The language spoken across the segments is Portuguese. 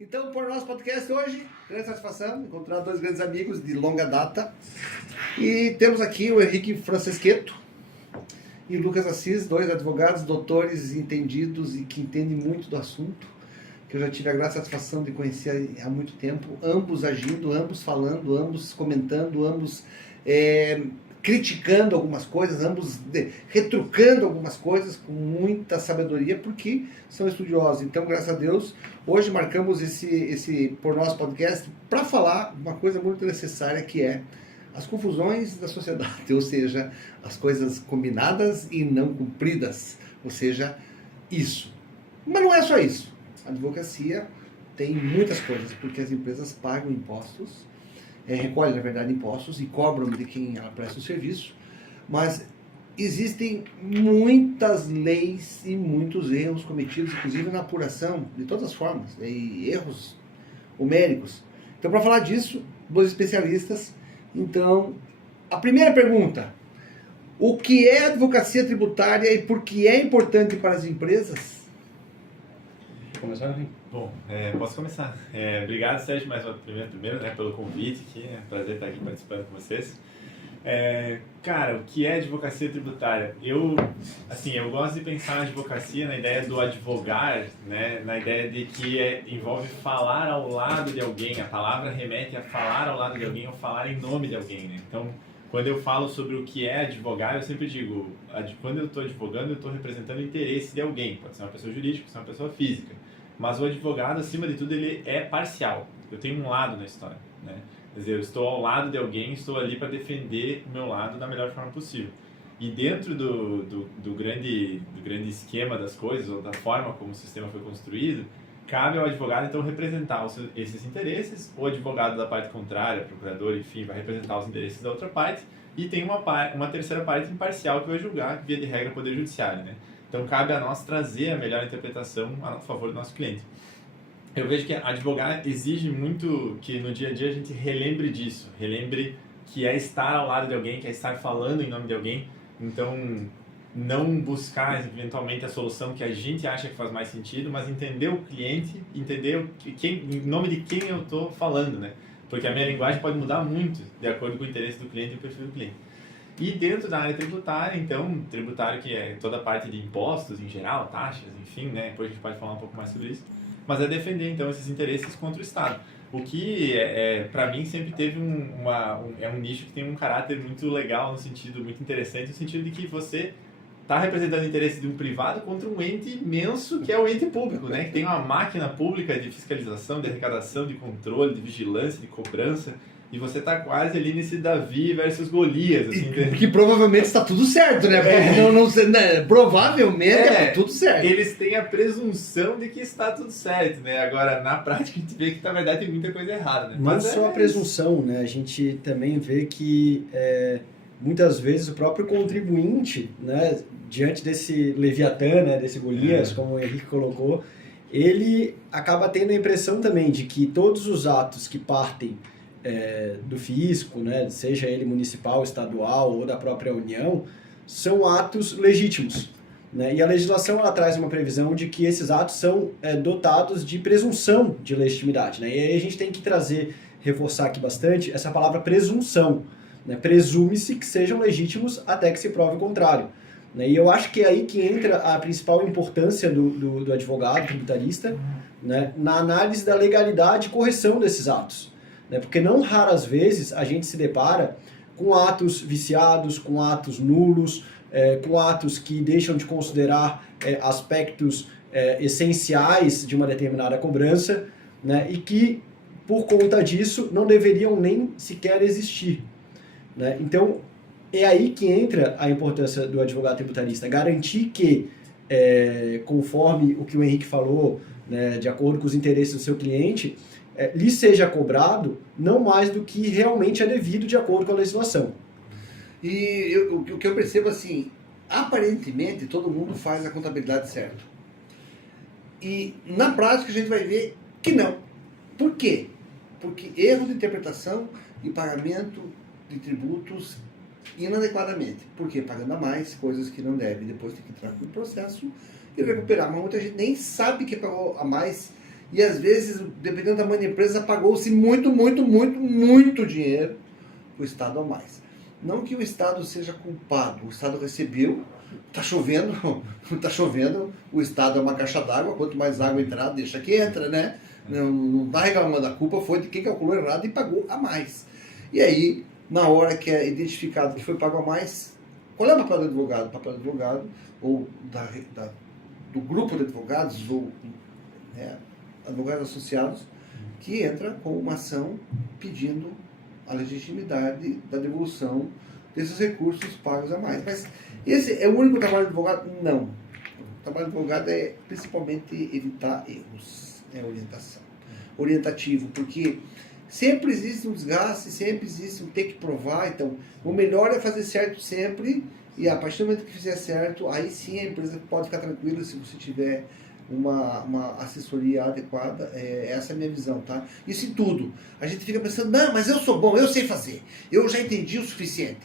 Então, por nosso podcast hoje, grande satisfação encontrar dois grandes amigos de longa data. E temos aqui o Henrique Francesquetto e o Lucas Assis, dois advogados, doutores entendidos e que entendem muito do assunto, que eu já tive a grande satisfação de conhecer há muito tempo, ambos agindo, ambos falando, ambos comentando, ambos criticando algumas coisas, ambos retrucando algumas coisas com muita sabedoria, porque são estudiosos. Então, graças a Deus, hoje marcamos esse por nosso podcast para falar uma coisa muito necessária, que é as confusões da sociedade, ou seja, as coisas combinadas e não cumpridas, ou seja, isso. Mas não é só isso. A advocacia tem muitas coisas, porque as empresas pagam impostos, recolhem, na verdade, impostos e cobram de quem ela presta o serviço, mas existem muitas leis e muitos erros cometidos, inclusive na apuração, de todas as formas, e erros numéricos. Então, para falar disso, dois especialistas. Então, a primeira pergunta: o que é advocacia tributária e por que é importante para as empresas? Começar, Henrique? Bom, posso começar. Obrigado, Sérgio, mais uma primeiro, né, pelo convite aqui. É um prazer estar aqui participando com vocês. Cara, o que é advocacia tributária? Eu gosto de pensar a advocacia na ideia do advogar, né, na ideia de que envolve falar ao lado de alguém. A palavra remete a falar ao lado de alguém ou falar em nome de alguém, né? Então, quando eu falo sobre o que é advogar, eu sempre digo, quando eu estou advogando, eu estou representando o interesse de alguém. Pode ser uma pessoa jurídica, pode ser uma pessoa física. Mas o advogado, acima de tudo, ele é parcial. Eu tenho um lado na história, né? Quer dizer, eu estou ao lado de alguém, estou ali para defender o meu lado da melhor forma possível. E dentro do grande esquema das coisas, ou da forma como o sistema foi construído, cabe ao advogado, então, representar esses interesses. O advogado da parte contrária, procurador, enfim, vai representar os interesses da outra parte. E tem uma terceira parte imparcial que vai julgar, via de regra, o Poder Judiciário, né? Então, cabe a nós trazer a melhor interpretação a favor do nosso cliente. Eu vejo que advogar exige muito que no dia a dia a gente relembre disso, relembre que é estar ao lado de alguém, que é estar falando em nome de alguém. Então, não buscar eventualmente a solução que a gente acha que faz mais sentido, mas entender o cliente, entender em nome de quem eu estou falando, né? Porque a minha linguagem pode mudar muito de acordo com o interesse do cliente e o perfil do cliente. E dentro da área tributária, então, tributário que é toda a parte de impostos em geral, taxas, enfim, né? Depois a gente pode falar um pouco mais sobre isso. Mas é defender, então, esses interesses contra o Estado. O que, para mim, sempre teve um nicho que tem um caráter muito legal, no sentido muito interessante, no sentido de que você está representando o interesse de um privado contra um ente imenso que é o ente público, né? Que tem uma máquina pública de fiscalização, de arrecadação, de controle, de vigilância, de cobrança. E você tá quase ali nesse Davi versus Golias, assim. Que provavelmente está tudo certo, né? Provavelmente está tudo certo. Eles têm a presunção de que está tudo certo, né? Agora, na prática, a gente vê que, na verdade, tem muita coisa errada, né? Não só a presunção, né? A gente também vê que, muitas vezes, o próprio contribuinte, né, diante desse Leviatã, né, desse Golias, como o Henrique colocou, ele acaba tendo a impressão também de que todos os atos que partem do fisco, né, seja ele municipal, estadual ou da própria União, são atos legítimos, né? E a legislação ela traz uma previsão de que esses atos são dotados de presunção de legitimidade, né? E aí a gente tem que reforçar aqui bastante essa palavra presunção, né? Presume-se que sejam legítimos até que se prove o contrário, né? E eu acho que é aí que entra a principal importância do advogado tributarista, né, na análise da legalidade e correção desses atos. Porque não raras vezes a gente se depara com atos viciados, com atos nulos, com atos que deixam de considerar aspectos essenciais de uma determinada cobrança, né, e que, por conta disso, não deveriam nem sequer existir, né? Então, é aí que entra a importância do advogado tributarista, garantir que, conforme o que o Henrique falou, né, de acordo com os interesses do seu cliente, lhe seja cobrado não mais do que realmente é devido de acordo com a legislação. E o que eu percebo, assim, aparentemente todo mundo faz a contabilidade certa. E na prática a gente vai ver que não. Por quê? Porque erro de interpretação e pagamento de tributos inadequadamente. Por quê? Pagando a mais, coisas que não deve. Depois tem que entrar no processo e recuperar. Mas muita gente nem sabe que pagou a mais E às vezes, dependendo da tamanho da empresa, pagou-se muito dinheiro para o Estado a mais. Não que o Estado seja culpado, o Estado recebeu, está chovendo, o Estado é uma caixa d'água, quanto mais água entrar, deixa que entra, né? Não está reclamando, a culpa foi de quem calculou errado e pagou a mais. E aí, na hora que é identificado que foi pago a mais, qual é o papel do advogado? O papel do advogado, ou do grupo de advogados, ou advogados associados, que entra com uma ação pedindo a legitimidade da devolução desses recursos pagos a mais. Mas esse é o único trabalho do advogado? Não. O trabalho do advogado é principalmente evitar erros, orientação. Orientativo, porque sempre existe um desgaste, sempre existe um ter que provar, então o melhor é fazer certo sempre, e a partir do momento que fizer certo, aí sim a empresa pode ficar tranquila se você tiver uma assessoria adequada. Essa é a minha visão, tá? Isso em tudo. A gente fica pensando, não, mas eu sou bom, eu sei fazer, eu já entendi o suficiente.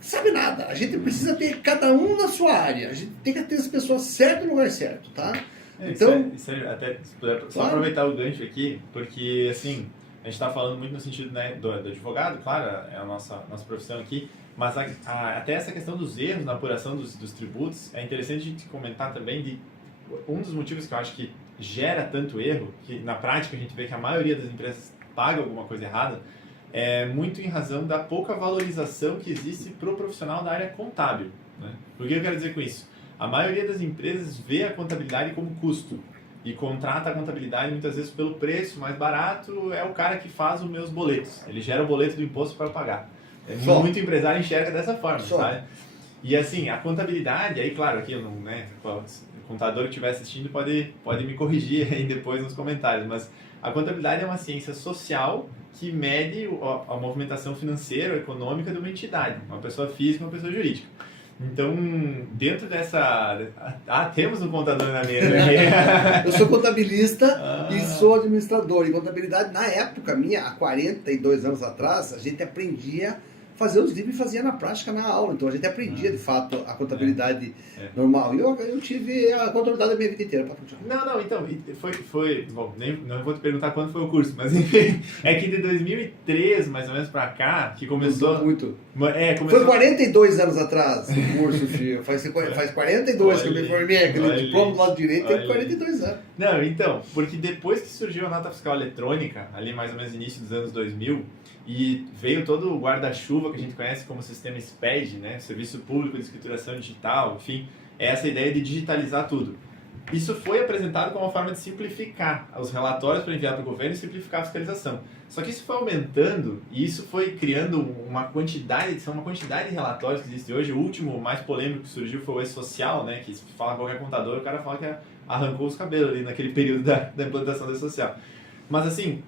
Sabe nada, a gente precisa ter cada um na sua área, a gente tem que ter as pessoas certas no lugar certo, tá? Então, isso é, até se puder só aproveitar o gancho aqui, porque assim, a gente está falando muito no sentido, né, do advogado, claro, é a nossa profissão aqui, mas até essa questão dos erros na apuração dos tributos, é interessante a gente comentar também de um dos motivos que eu acho que gera tanto erro, que na prática a gente vê que a maioria das empresas paga alguma coisa errada, é muito em razão da pouca valorização que existe para o profissional da área contábil, né? Por que eu quero dizer com isso? A maioria das empresas vê a contabilidade como custo e contrata a contabilidade muitas vezes pelo preço mais barato, é o cara que faz os meus boletos, ele gera o boleto do imposto para eu pagar. Muito empresário enxerga dessa forma, sabe? E assim, a contabilidade, aí claro, aqui eu não, né, o contador que estiver assistindo pode me corrigir aí depois nos comentários, mas a contabilidade é uma ciência social que mede a movimentação financeira ou econômica de uma entidade, uma pessoa física e uma pessoa jurídica. Então, dentro dessa... temos um contador na mesa aqui. Eu sou contabilista e sou administrador. E contabilidade, na época minha, há 42 anos atrás, a gente aprendia fazer os livros e fazia na prática, na aula. Então, a gente aprendia, de fato, a contabilidade normal. E eu tive a contabilidade da minha vida inteira. Não, então, foi bom, não vou te perguntar quando foi o curso, mas enfim, é que de 2003, mais ou menos, pra cá, que começou... Mudou muito. Começou... Foi 42 anos atrás o curso, filho. Faz 42 que eu me formei, aquele diploma do lado direito tem 42 anos. Não, então, porque depois que surgiu a nota fiscal eletrônica, ali mais ou menos no início dos anos 2000, e veio todo o guarda-chuva que a gente conhece como sistema SPED, né? Serviço Público de Escrituração Digital, enfim, é essa ideia de digitalizar tudo. Isso foi apresentado como uma forma de simplificar os relatórios para enviar para o governo e simplificar a fiscalização. Só que isso foi aumentando e isso foi criando uma quantidade de relatórios que existe hoje. O último, mais polêmico que surgiu foi o E-Social, né? Que se fala qualquer contador, o cara fala que arrancou os cabelos ali naquele período da implantação do E-Social. Mas assim,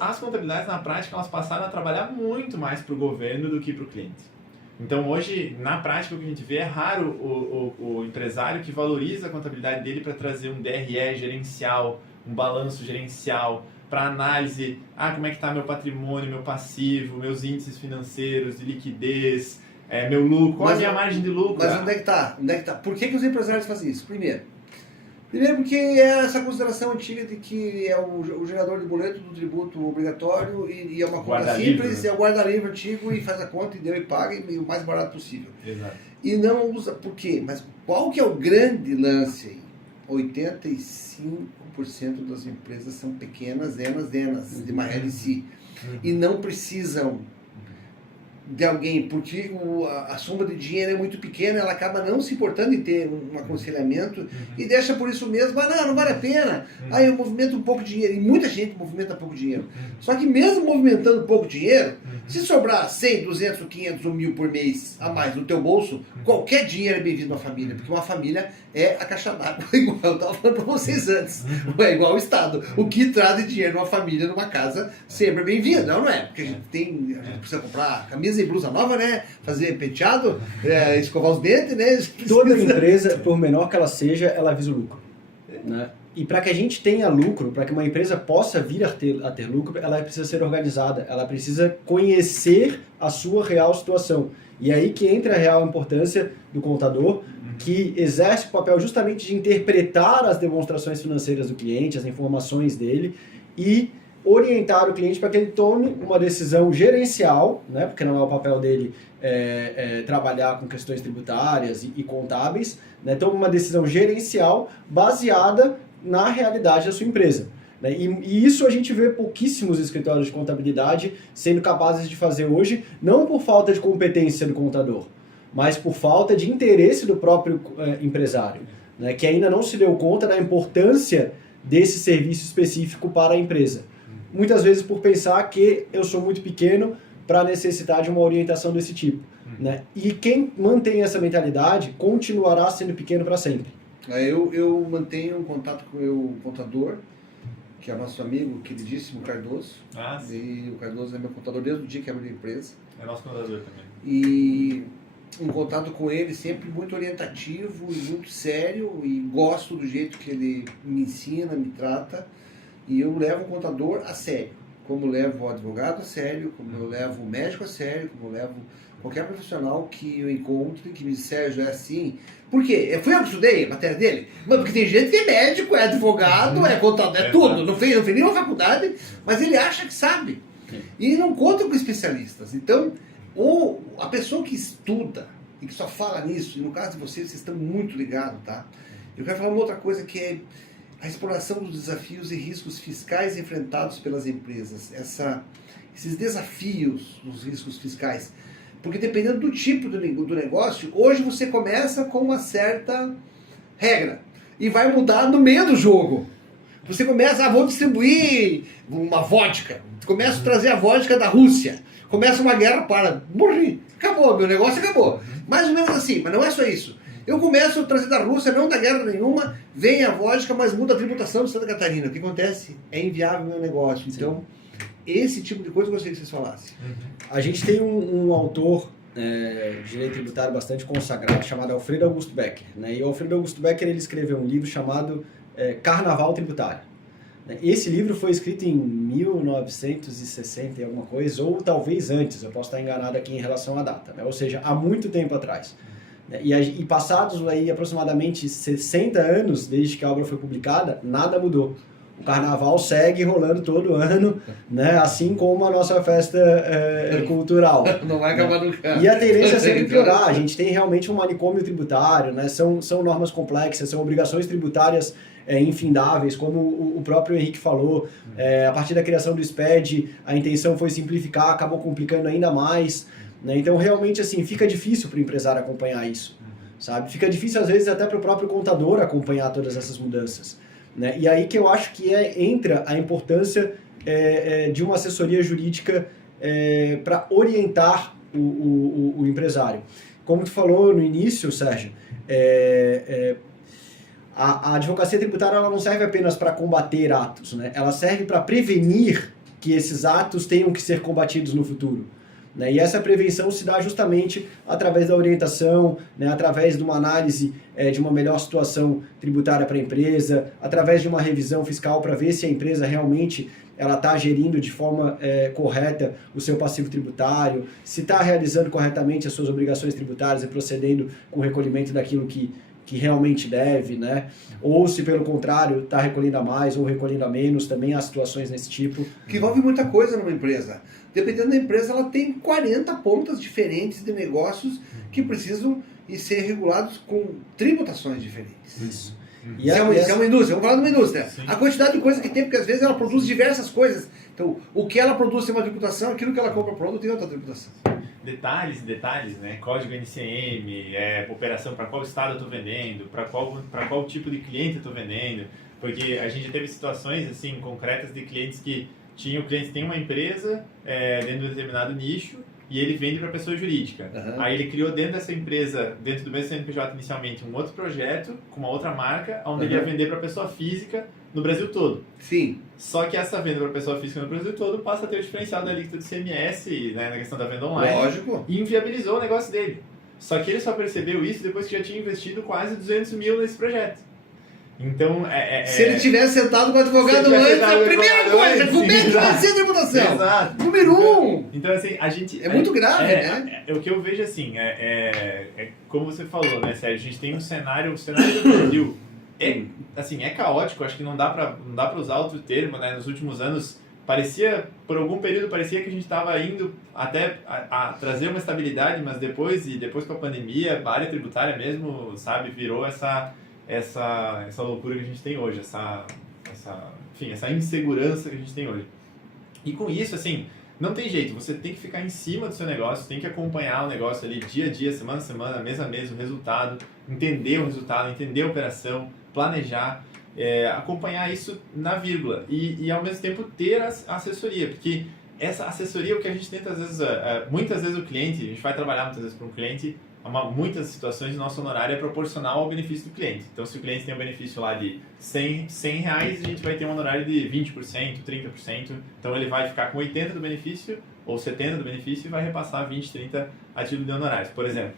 as contabilidades na prática elas passaram a trabalhar muito mais para o governo do que para o cliente. Então hoje, na prática, o que a gente vê é raro o empresário que valoriza a contabilidade dele para trazer um DRE gerencial, um balanço gerencial, para análise, como é que está meu patrimônio, meu passivo, meus índices financeiros de liquidez, meu lucro, qual é a minha margem de lucro. Mas onde é que está? Por que os empresários fazem isso? Primeiro porque é essa consideração antiga de que é o gerador de boleto do tributo obrigatório e é uma conta simples, né? É o guarda-livre antigo e faz a conta e deu e paga e o mais barato possível. Exato. E não usa, por quê? Mas qual que é o grande lance aí? 85% das empresas são pequenas, de uma si e não precisam de alguém, porque a soma de dinheiro é muito pequena, ela acaba não se importando em ter um aconselhamento e deixa por isso mesmo, não vale a pena, aí eu movimento um pouco de dinheiro, e muita gente movimenta pouco dinheiro, só que mesmo movimentando pouco dinheiro, se sobrar 100, 200, 500 ou 1000 por mês a mais no teu bolso, qualquer dinheiro é bem-vindo na família, porque uma família é a caixa d'água, igual eu estava falando para vocês antes, é igual o Estado, o que traz de dinheiro numa família, numa casa, sempre é bem-vindo, não é? Porque a gente precisa comprar camisa e blusa nova, né? Fazer penteado, escovar os dentes, né? Toda empresa, por menor que ela seja, ela visa o lucro, né? E para que a gente tenha lucro, para que uma empresa possa vir a ter lucro, ela precisa ser organizada, ela precisa conhecer a sua real situação. E aí que entra a real importância do contador, que exerce o papel justamente de interpretar as demonstrações financeiras do cliente, as informações dele, e orientar o cliente para que ele tome uma decisão gerencial, né, porque não é o papel dele trabalhar com questões tributárias e contábeis, né, tome uma decisão gerencial baseada na realidade da sua empresa. Né? E isso a gente vê pouquíssimos escritórios de contabilidade sendo capazes de fazer hoje, não por falta de competência do contador, mas por falta de interesse do próprio empresário, né? Que ainda não se deu conta da importância desse serviço específico para a empresa. Muitas vezes por pensar que eu sou muito pequeno para necessitar de uma orientação desse tipo. Né? E quem mantém essa mentalidade continuará sendo pequeno para sempre. Eu mantenho um contato com o meu contador, que é nosso amigo queridíssimo Cardoso. E o Cardoso é meu contador desde o dia que abriu a empresa. É nosso contador também. E um contato com ele sempre muito orientativo e muito sério, e gosto do jeito que ele me ensina, me trata. E eu levo o contador a sério, como levo o advogado a sério, como eu levo o médico a sério, como eu levo qualquer profissional que eu encontre, que me diz, Sérgio, é assim. Por quê? Fui eu que estudei a matéria dele? Mas porque tem gente que é médico, é advogado, é contador, é tudo. Não fez nenhuma faculdade, mas ele acha que sabe. E não conta com especialistas. Então, a pessoa que estuda e que só fala nisso, e no caso de vocês estão muito ligados, tá? Eu quero falar uma outra coisa que é a exploração dos desafios e riscos fiscais enfrentados pelas empresas. Esses desafios dos riscos fiscais. Porque dependendo do tipo do negócio, hoje você começa com uma certa regra e vai mudar no meio do jogo. Você começa, vou distribuir uma vodka, começa a trazer a vodka da Rússia, começa uma guerra, morri, acabou, meu negócio acabou. Mais ou menos assim, mas não é só isso. Eu começo a trazer da Rússia, não da guerra nenhuma, vem a vodka, mas muda a tributação de Santa Catarina. O que acontece? É inviável o meu negócio. Então, esse tipo de coisa eu gostaria que vocês falassem. A gente tem um autor de direito tributário bastante consagrado, chamado Alfredo Augusto Becker. Né? E o Alfredo Augusto Becker ele escreveu um livro chamado Carnaval Tributário. Esse livro foi escrito em 1960 e alguma coisa, ou talvez antes, eu posso estar enganado aqui em relação à data, né? Ou seja, há muito tempo atrás. E passados aí aproximadamente 60 anos desde que a obra foi publicada, nada mudou. O carnaval segue rolando todo ano, né? Assim como a nossa festa cultural. Não vai acabar nunca. E a tendência é sempre piorar. A gente tem realmente um manicômio tributário, né? São normas complexas, são obrigações tributárias infindáveis, como o próprio Henrique falou. A partir da criação do SPED, a intenção foi simplificar, acabou complicando ainda mais. Né? Então, realmente, assim, fica difícil para o empresário acompanhar isso, sabe? Fica difícil, às vezes, até para o próprio contador acompanhar todas essas mudanças. Né? E aí que eu acho que entra a importância de uma assessoria jurídica para orientar o empresário. Como tu falou no início, Sérgio, a advocacia tributária ela não serve apenas para combater atos, né? Ela serve para prevenir que esses atos tenham que ser combatidos no futuro. Né? E essa prevenção se dá justamente através da orientação, né? Através de uma análise de uma melhor situação tributária para a empresa, através de uma revisão fiscal para ver se a empresa realmente ela está gerindo de forma correta o seu passivo tributário, se está realizando corretamente as suas obrigações tributárias e procedendo com o recolhimento daquilo que realmente deve, né? Ou se pelo contrário está recolhendo a mais ou recolhendo a menos, também há situações desse tipo. Que envolve muita coisa numa empresa. Dependendo da empresa, ela tem 40 pontas diferentes de negócios que precisam ser regulados com tributações diferentes. Isso. E é uma indústria, vamos falar de uma indústria. Sim. A quantidade de coisa que tem, porque às vezes ela produz diversas coisas. Então, o que ela produz tem uma tributação, aquilo que ela compra pronto tem outra tributação. Detalhes, né? Código NCM, operação, para qual estado eu estou vendendo, para qual tipo de cliente eu estou vendendo. Porque a gente teve situações assim concretas de clientes que o cliente tem uma empresa dentro de um determinado nicho e ele vende para pessoa jurídica. Uhum. Aí ele criou dentro dessa empresa, dentro do mesmo CNPJ inicialmente, um outro projeto com uma outra marca, onde ele ia vender para pessoa física no Brasil todo. Sim. Só que essa venda para pessoa física no Brasil todo passa a ter o diferencial da alíquota do CMS, né, na questão da venda online. Lógico. E inviabilizou o negócio dele. Só que ele só percebeu isso depois que já tinha investido quase 200 mil nesse projeto. Então, se ele tivesse sentado com o advogado antes, a primeira coisa, como é que vai ser a tributação? Exato. Número 1. Então, assim, a gente... É muito grave, né? O que eu vejo, assim, como você falou, né, Sérgio? A gente tem o cenário do Brasil, é caótico, acho que não dá pra usar outro termo, né? Nos últimos anos, por algum período, parecia que a gente estava indo até a trazer uma estabilidade, mas depois com a pandemia, a área tributária mesmo, sabe, virou essa loucura que a gente tem hoje, essa insegurança que a gente tem hoje. E com isso, assim, não tem jeito, você tem que ficar em cima do seu negócio, tem que acompanhar o negócio ali dia a dia, semana a semana, mês a mês, o resultado, entender o resultado, entender a operação, planejar, acompanhar isso na vírgula e ao mesmo tempo ter a assessoria, porque essa assessoria, o que a gente tenta, às vezes, muitas vezes o cliente, a gente vai trabalhar muitas vezes para um cliente, muitas situações, nosso honorário é proporcional ao benefício do cliente. Então, se o cliente tem um benefício lá de R$100, a gente vai ter um honorário de 20%, 30%. Então, ele vai ficar com 80% do benefício ou 70% do benefício e vai repassar 20%, 30% a título de honorários. Por exemplo,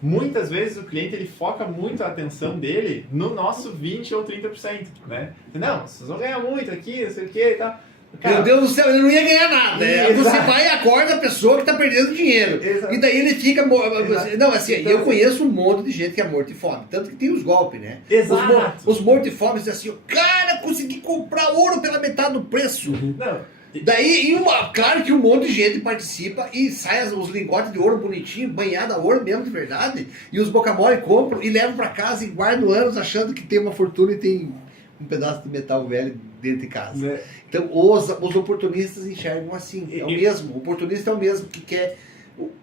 muitas vezes o cliente ele foca muito a atenção dele no nosso 20% ou 30%. Né? Não, vocês vão ganhar muito aqui, não sei o que e tal. Cara, meu Deus do céu, ele não ia ganhar nada. Você vai e acorda a pessoa que está perdendo dinheiro. Exato. E daí ele fica... Exato. Não, assim, então, eu conheço um monte de gente que é morto e fome. Tanto que tem os golpes, né? Exato. Os mortos e fome dizem assim, cara, consegui comprar ouro pela metade do preço. Não. Daí, claro que um monte de gente participa e sai os lingotes de ouro bonitinho, banhado a ouro mesmo de verdade. E os bocamole compram e levam para casa e guardam anos achando que tem uma fortuna e tem um pedaço de metal velho dentro de casa. Então, os oportunistas enxergam assim. É o mesmo. O oportunista é o mesmo que quer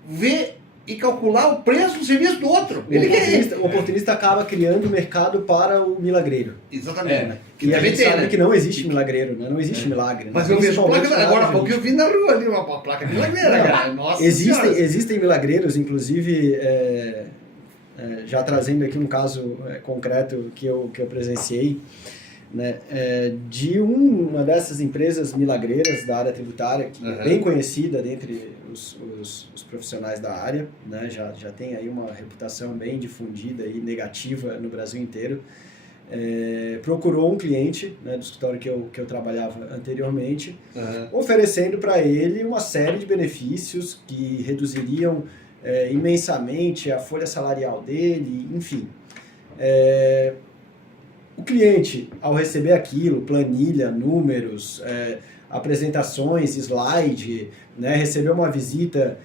ver e calcular o preço do serviço do outro. O oportunista acaba criando mercado para o milagreiro. Exatamente. E a gente sabe que não existe milagreiro, né? Não existe milagre. Mas eu vejo placa, agora há pouco eu vi na rua ali uma placa milagreira, cara. Nossa, existem milagreiros, uma já trazendo aqui um caso concreto que eu presenciei, né, de uma dessas empresas milagreiras da área tributária, que é bem conhecida dentre os profissionais da área, né, já tem aí uma reputação bem difundida e negativa no Brasil inteiro. Procurou um cliente, né, do escritório que eu trabalhava anteriormente, oferecendo para ele uma série de benefícios que reduziriam imensamente a folha salarial dele, enfim. O cliente, ao receber aquilo, planilha, números, apresentações, slide, né, recebeu uma visita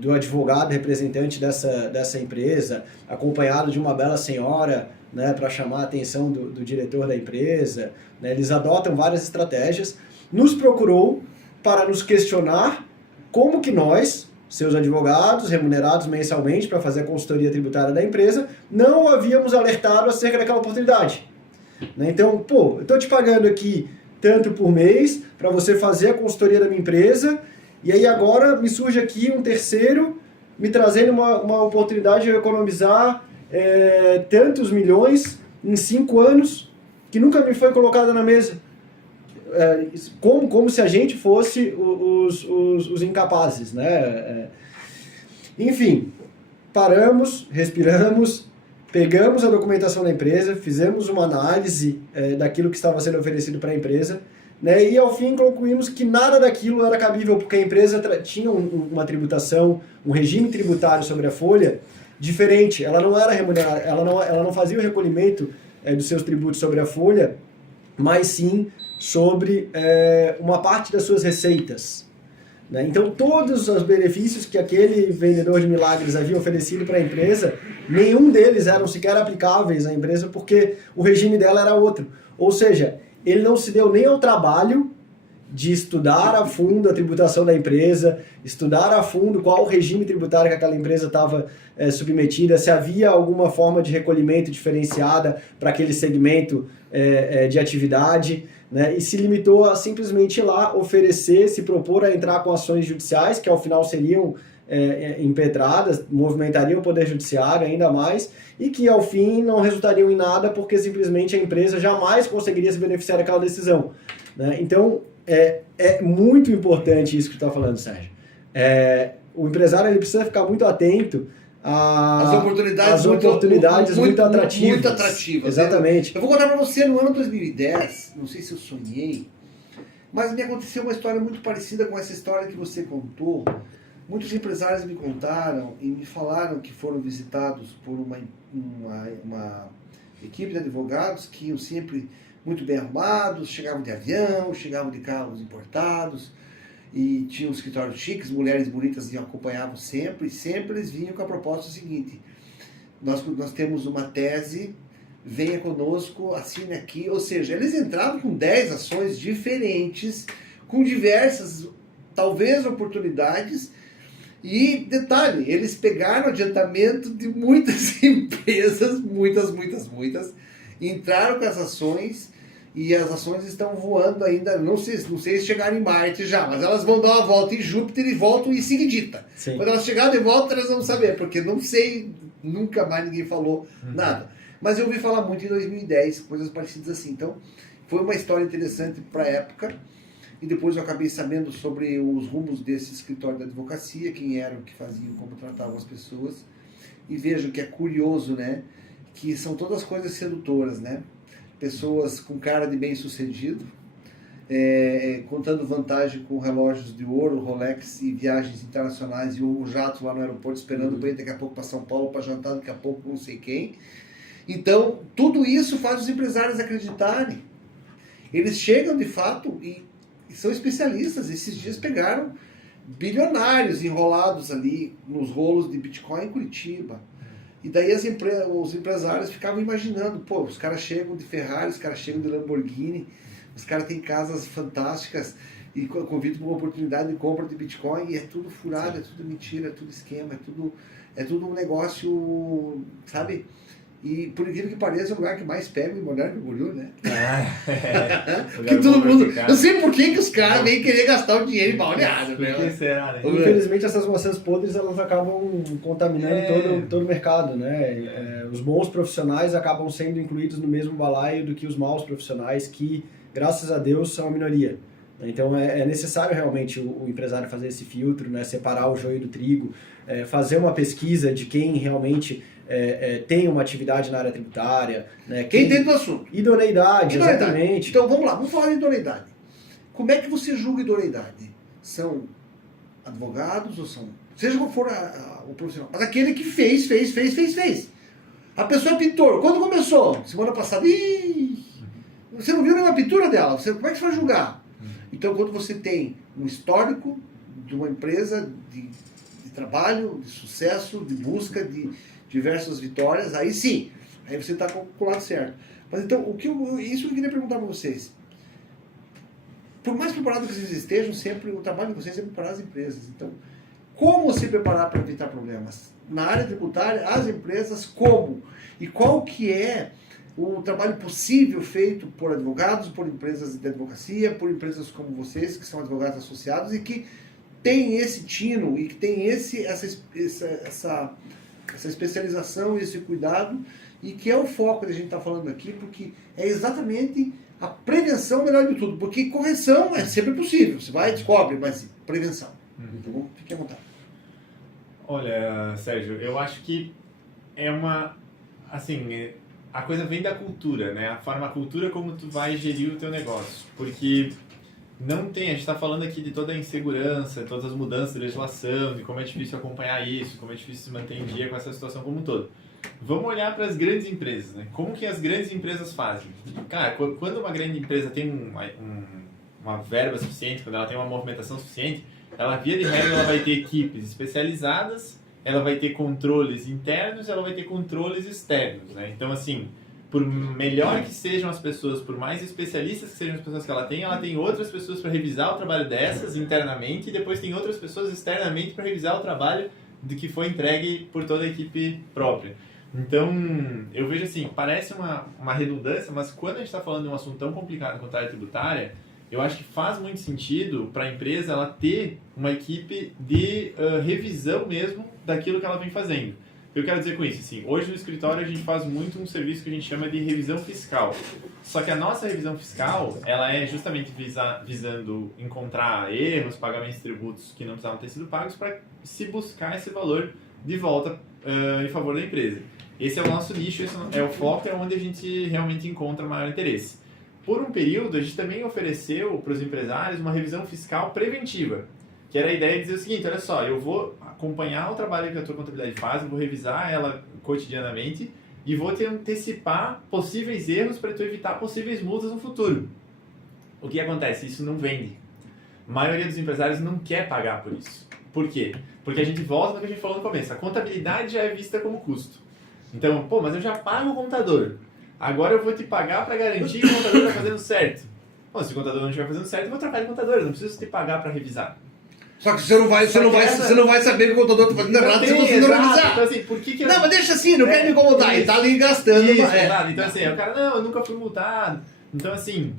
do advogado representante dessa empresa, acompanhado de uma bela senhora, né, para chamar a atenção do diretor da empresa, né, eles adotam várias estratégias, nos procurou para nos questionar como que nós, seus advogados, remunerados mensalmente para fazer a consultoria tributária da empresa, não havíamos alertado acerca daquela oportunidade. Né? Então, eu estou te pagando aqui tanto por mês para você fazer a consultoria da minha empresa, e aí agora me surge aqui um terceiro me trazendo uma oportunidade de eu economizar tantos milhões em 5 anos que nunca me foi colocada na mesa. Como se a gente fosse os incapazes, né? Enfim, paramos, respiramos, pegamos a documentação da empresa, fizemos uma análise daquilo que estava sendo oferecido para a empresa, né? E ao fim concluímos que nada daquilo era cabível, porque a empresa tinha uma tributação, um regime tributário sobre a folha diferente. Ela não era remunerada, ela não fazia o recolhimento dos seus tributos sobre a folha, mas sim sobre uma parte das suas receitas. Né? Então, todos os benefícios que aquele vendedor de milagres havia oferecido para a empresa, nenhum deles eram sequer aplicáveis à empresa, porque o regime dela era outro. Ou seja, ele não se deu nem ao trabalho de estudar a fundo a tributação da empresa, estudar a fundo qual o regime tributário que aquela empresa estava submetida, se havia alguma forma de recolhimento diferenciada para aquele segmento de atividade, né? E se limitou a simplesmente ir lá oferecer, se propor a entrar com ações judiciais, que ao final seriam impetradas, movimentariam o Poder Judiciário ainda mais, e que ao fim não resultariam em nada, porque simplesmente a empresa jamais conseguiria se beneficiar daquela decisão. Né? Então, é muito importante isso que tu está falando, Sérgio. O empresário ele precisa ficar muito atento, as oportunidades muito atrativas. Muito atrativas. Exatamente. Eu vou contar para você, no ano 2010, não sei se eu sonhei, mas me aconteceu uma história muito parecida com essa história que você contou. Muitos empresários me contaram e me falaram que foram visitados por uma equipe de advogados que iam sempre muito bem arrumados, chegavam de avião, chegavam de carros importados, e tinham escritórios chiques, mulheres bonitas que acompanhavam sempre, e sempre eles vinham com a proposta seguinte: nós temos uma tese, venha conosco, assine aqui. Ou seja, eles entravam com 10 ações diferentes, com diversas, talvez, oportunidades. E, detalhe, eles pegaram adiantamento de muitas empresas, muitas, entraram com as ações, e as ações estão voando ainda, não sei se chegaram em Marte já, mas elas vão dar uma volta em Júpiter e voltam em seguidita. Sim. Quando elas chegarem de volta, elas vão saber, porque não sei, nunca mais ninguém falou nada. Mas eu ouvi falar muito em 2010, coisas parecidas assim. Então, foi uma história interessante para a época. E depois eu acabei sabendo sobre os rumos desse escritório da advocacia, quem eram, que faziam, como tratavam as pessoas. E vejo que é curioso, né? Que são todas coisas sedutoras, né? Pessoas com cara de bem-sucedido, contando vantagem com relógios de ouro, Rolex e viagens internacionais e o jato lá no aeroporto esperando para ir daqui a pouco para São Paulo para jantar, daqui a pouco com não sei quem. Então, tudo isso faz os empresários acreditarem. Eles chegam de fato e são especialistas. Esses dias pegaram bilionários enrolados ali nos rolos de Bitcoin em Curitiba. E daí os empresários ficavam imaginando, pô, os caras chegam de Ferrari, os caras chegam de Lamborghini, os caras têm casas fantásticas e convidam para uma oportunidade de compra de Bitcoin, e é tudo furado, é tudo mentira, é tudo esquema, é tudo um negócio, sabe? E por incrível que pareça, é o lugar que mais pega em Balneário Camboriú, né? Porque todo mundo... Eu sei por que os caras vêm querer gastar o dinheiro em Balneário, né? Infelizmente, essas maçãs podres, elas acabam contaminando todo o mercado, né? Os bons profissionais acabam sendo incluídos no mesmo balaio do que os maus profissionais, que, graças a Deus, são a minoria. Então, é necessário realmente o empresário fazer esse filtro, né? Separar o joio do trigo, fazer uma pesquisa de quem realmente... tem uma atividade na área tributária, né? Quem tem do assunto. Idoneidade, exatamente. Então vamos lá, vamos falar de idoneidade. Como é que você julga idoneidade? São advogados ou são... Seja qual for o profissional. Mas aquele que fez. A pessoa é pintor. Quando começou? Semana passada. Você não viu nenhuma pintura dela. Como é que você vai julgar? Então, quando você tem um histórico de uma empresa de trabalho, de sucesso, de busca, de diversas vitórias, aí sim, aí você está com o lado certo. Mas então, isso que eu queria perguntar para vocês. Por mais preparado que vocês estejam, sempre o trabalho de vocês é preparar as empresas. Então, como se preparar para evitar problemas? Na área tributária, as empresas, como? E qual que é o trabalho possível feito por advogados, por empresas de advocacia, por empresas como vocês, que são advogados associados e que têm esse tino e que têm essa especialização e esse cuidado, e que é o foco que a gente está falando aqui, porque é exatamente a prevenção melhor de tudo, porque correção é sempre possível, você vai e descobre, mas prevenção. Então, fique à vontade. Olha, Sérgio, eu acho que é uma, assim, a coisa vem da cultura, né? A cultura como tu vai gerir o teu negócio, porque não tem, a gente está falando aqui de toda a insegurança, todas as mudanças de legislação, de como é difícil acompanhar isso, como é difícil se manter em dia com essa situação como um todo. Vamos olhar para as grandes empresas, né? Como que as grandes empresas fazem? Cara, quando uma grande empresa tem uma verba suficiente, quando ela tem uma movimentação suficiente, ela, via de regra, ela vai ter equipes especializadas, ela vai ter controles internos, ela vai ter controles externos, né? Então, assim, por melhor que sejam as pessoas, por mais especialistas que sejam as pessoas que ela tem outras pessoas para revisar o trabalho dessas internamente, e depois tem outras pessoas externamente para revisar o trabalho do que foi entregue por toda a equipe própria. Então, eu vejo assim, parece uma redundância, mas quando a gente está falando de um assunto tão complicado quanto a área tributária, eu acho que faz muito sentido para a empresa ela ter uma equipe de revisão mesmo daquilo que ela vem fazendo. O que eu quero dizer com isso? Assim, hoje no escritório a gente faz muito um serviço que a gente chama de revisão fiscal. Só que a nossa revisão fiscal, ela é justamente visando encontrar erros, pagamentos de tributos que não precisavam ter sido pagos, para se buscar esse valor de volta em favor da empresa. Esse é o nosso nicho, esse é o foco, é onde a gente realmente encontra maior interesse. Por um período, a gente também ofereceu para os empresários uma revisão fiscal preventiva, que era a ideia de dizer o seguinte, olha só, eu vou acompanhar o trabalho que a tua contabilidade faz, eu vou revisar ela cotidianamente e vou te antecipar possíveis erros para tu evitar possíveis multas no futuro. O que acontece? Isso não vende. A maioria dos empresários não quer pagar por isso. Por quê? Porque a gente volta no que a gente falou no começo. A contabilidade já é vista como custo. Então, pô, mas eu já pago o contador. Agora eu vou te pagar para garantir que o contador está fazendo certo. Bom, se o contador não estiver fazendo certo, eu vou trocar de contador. Eu não preciso te pagar para revisar. Só que você não vai saber que o contador está fazendo errado se você não revisar. Então, assim, por que eu... Não, mas deixa assim, não quero me incomodar. Ele tá ali gastando. Isso, exato. Então, assim, o cara, não, eu nunca fui multado. Então, assim,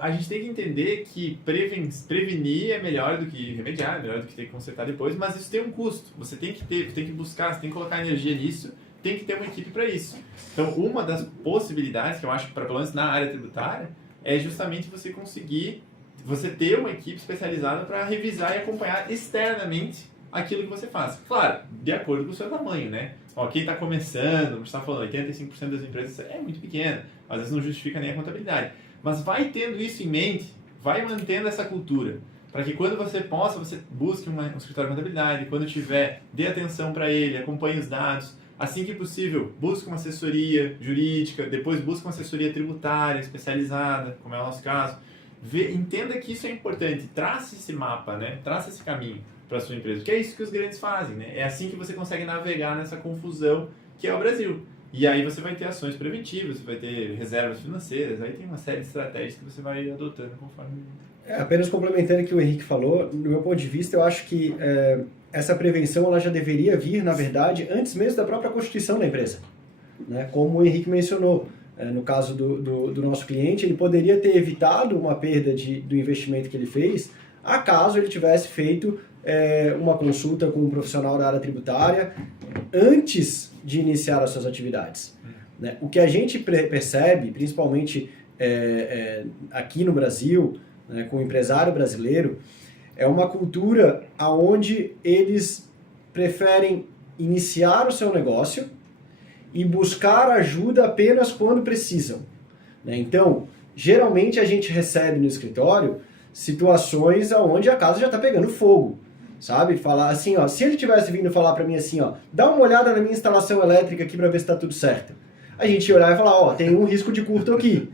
a gente tem que entender que prevenir é melhor do que remediar, é melhor do que ter que consertar depois, mas isso tem um custo. Você tem que buscar, você tem que colocar energia nisso, tem que ter uma equipe para isso. Então, uma das possibilidades que eu acho, pelo menos na área tributária, é justamente você ter uma equipe especializada para revisar e acompanhar externamente aquilo que você faz. Claro, de acordo com o seu tamanho, né? Ó, quem está começando, a gente está falando, 85% das empresas é muito pequena, às vezes não justifica nem a contabilidade. Mas vai tendo isso em mente, vai mantendo essa cultura, para que quando você possa, você busque um escritório de contabilidade, quando tiver, dê atenção para ele, acompanhe os dados, assim que possível, busque uma assessoria jurídica, depois busque uma assessoria tributária especializada, como é o nosso caso. Entenda que isso é importante, trace esse mapa, né? Trace esse caminho para a sua empresa, porque é isso que os grandes fazem, né? É assim que você consegue navegar nessa confusão que é o Brasil. E aí você vai ter ações preventivas, você vai ter reservas financeiras, aí tem uma série de estratégias que você vai adotando conforme... Apenas complementando o que o Henrique falou, do meu ponto de vista, eu acho que essa prevenção ela já deveria vir, na verdade, antes mesmo da própria constituição da empresa. Né? Como o Henrique mencionou, no caso do nosso cliente, ele poderia ter evitado uma perda do investimento que ele fez, acaso ele tivesse feito uma consulta com um profissional da área tributária antes de iniciar as suas atividades. Né? O que a gente percebe, principalmente aqui no Brasil, né, com o empresário brasileiro, é uma cultura onde eles preferem iniciar o seu negócio e buscar ajuda apenas quando precisam. Né? Então, geralmente a gente recebe no escritório situações onde a casa já está pegando fogo. Sabe? Falar assim, ó, se ele tivesse vindo falar para mim assim, ó, dá uma olhada na minha instalação elétrica aqui para ver se está tudo certo. A gente ia olhar e falar, ó, tem um risco de curto aqui.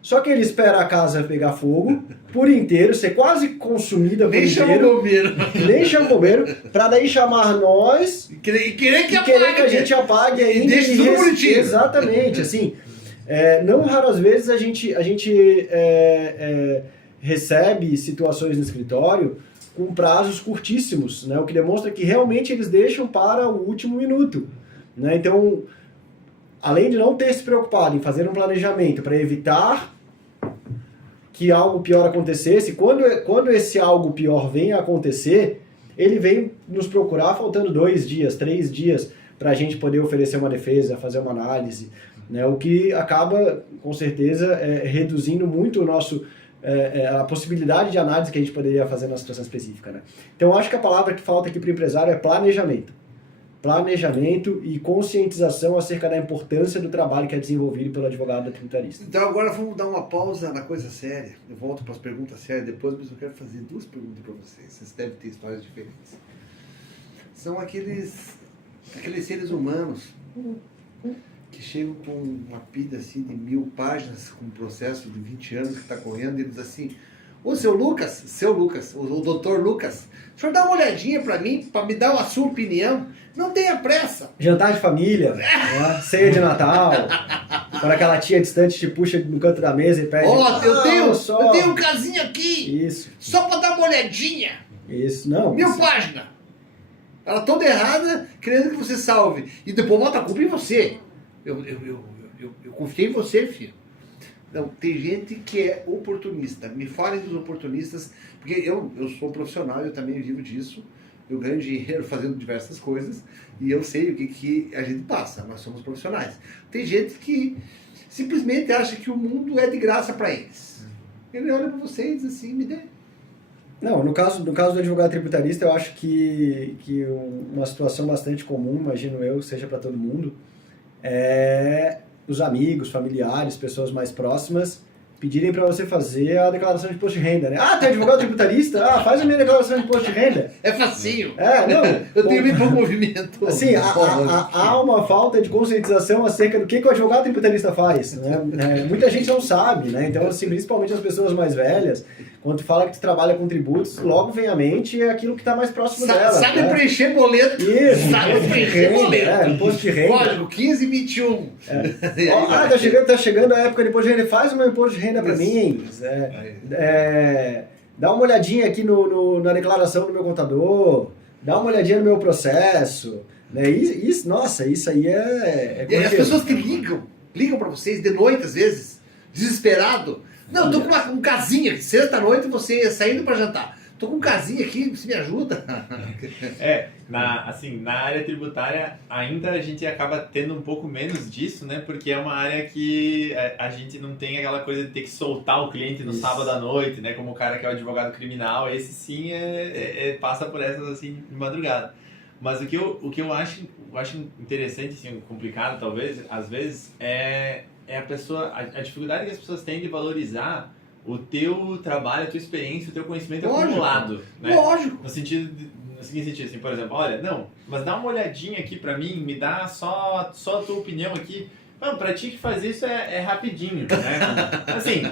Só que ele espera a casa pegar fogo por inteiro, ser quase consumida por inteiro. Nem chama o bombeiro. Nem chama o bombeiro, para daí chamar nós e querer que a gente apague ainda. E deixa tudo bonitinho. Exatamente, assim. Não raras vezes a gente recebe situações no escritório com prazos curtíssimos, né? O que demonstra que realmente eles deixam para o último minuto. Né? Então, além de não ter se preocupado em fazer um planejamento para evitar que algo pior acontecesse, quando esse algo pior vem a acontecer, ele vem nos procurar faltando 2 dias, 3 dias, para a gente poder oferecer uma defesa, fazer uma análise, né? O que acaba, com certeza, reduzindo muito o nosso... a possibilidade de análise que a gente poderia fazer na situação específica. Né? Então, eu acho que a palavra que falta aqui para o empresário é planejamento. Planejamento e conscientização acerca da importância do trabalho que é desenvolvido pelo advogado tributarista. Então, agora vamos dar uma pausa na coisa séria. Eu volto para as perguntas sérias depois, mas eu quero fazer 2 perguntas para vocês. Vocês devem ter histórias diferentes. São aqueles seres humanos que chegam com uma pilha assim, de 1000 páginas, com um processo de 20 anos que está correndo, e eles assim, ô seu Lucas, o doutor Lucas, o senhor dá uma olhadinha para mim, para me dar a sua opinião, não tenha pressa. Jantar de família, né? Ceia de Natal, quando aquela tia distante te puxa no canto da mesa e pede... eu tenho um casinho aqui, isso, só para dar uma olhadinha. Isso, não. 1000 páginas. Ela toda errada, querendo que você salve. E depois bota a culpa em você. Eu confiei em você, filho. Não, tem gente que é oportunista. Me falem dos oportunistas, porque eu sou profissional, eu também vivo disso. Eu ganho dinheiro fazendo diversas coisas e eu sei o que a gente passa. Nós somos profissionais. Tem gente que simplesmente acha que o mundo é de graça para eles. Ele olha para você e diz assim, me dê. Não, no caso do advogado tributarista, eu acho que uma situação bastante comum, imagino eu, seja para todo mundo, é os amigos, familiares, pessoas mais próximas pedirem para você fazer a declaração de imposto de renda, né? Ah, tem advogado tributarista? Ah, faz a minha declaração de imposto de renda. É facinho. Não. Eu tenho bem pouco movimento. Assim, há uma falta de conscientização acerca do que o advogado tributarista faz, né? Muita gente não sabe, né? Então, assim, principalmente as pessoas mais velhas, quando tu fala que tu trabalha com tributos, logo vem à mente aquilo que está mais próximo dela. Sabe né? Preencher boleto. Isso, Sabe preencher boleto. Imposto de renda. Código 1521. Tá chegando a época de imposto de renda, faz o meu imposto de renda para mim. Dá uma olhadinha aqui na declaração do meu contador, dá uma olhadinha no meu processo. Né? Isso aí é E as pessoas que ligam para vocês de noite, às vezes, desesperado. Não, tô com um casinho aqui, sexta-noite você saindo para jantar. Tô com um casinho aqui, você me ajuda? Na área tributária ainda a gente acaba tendo um pouco menos disso, né? Porque é uma área que a gente não tem aquela coisa de ter que soltar o cliente no sábado à noite, né? Como o cara que é o advogado criminal, esse sim passa por essas assim de madrugada. Mas o que eu acho interessante, assim, complicado talvez, às vezes, é a pessoa, a dificuldade que as pessoas têm de valorizar o teu trabalho, a tua experiência, o teu conhecimento acumulado. Né? Lógico. No seguinte sentido, assim, por exemplo, olha, não, mas dá uma olhadinha aqui pra mim, me dá só a tua opinião aqui. Não, pra ti que fazer isso é rapidinho, né? Assim,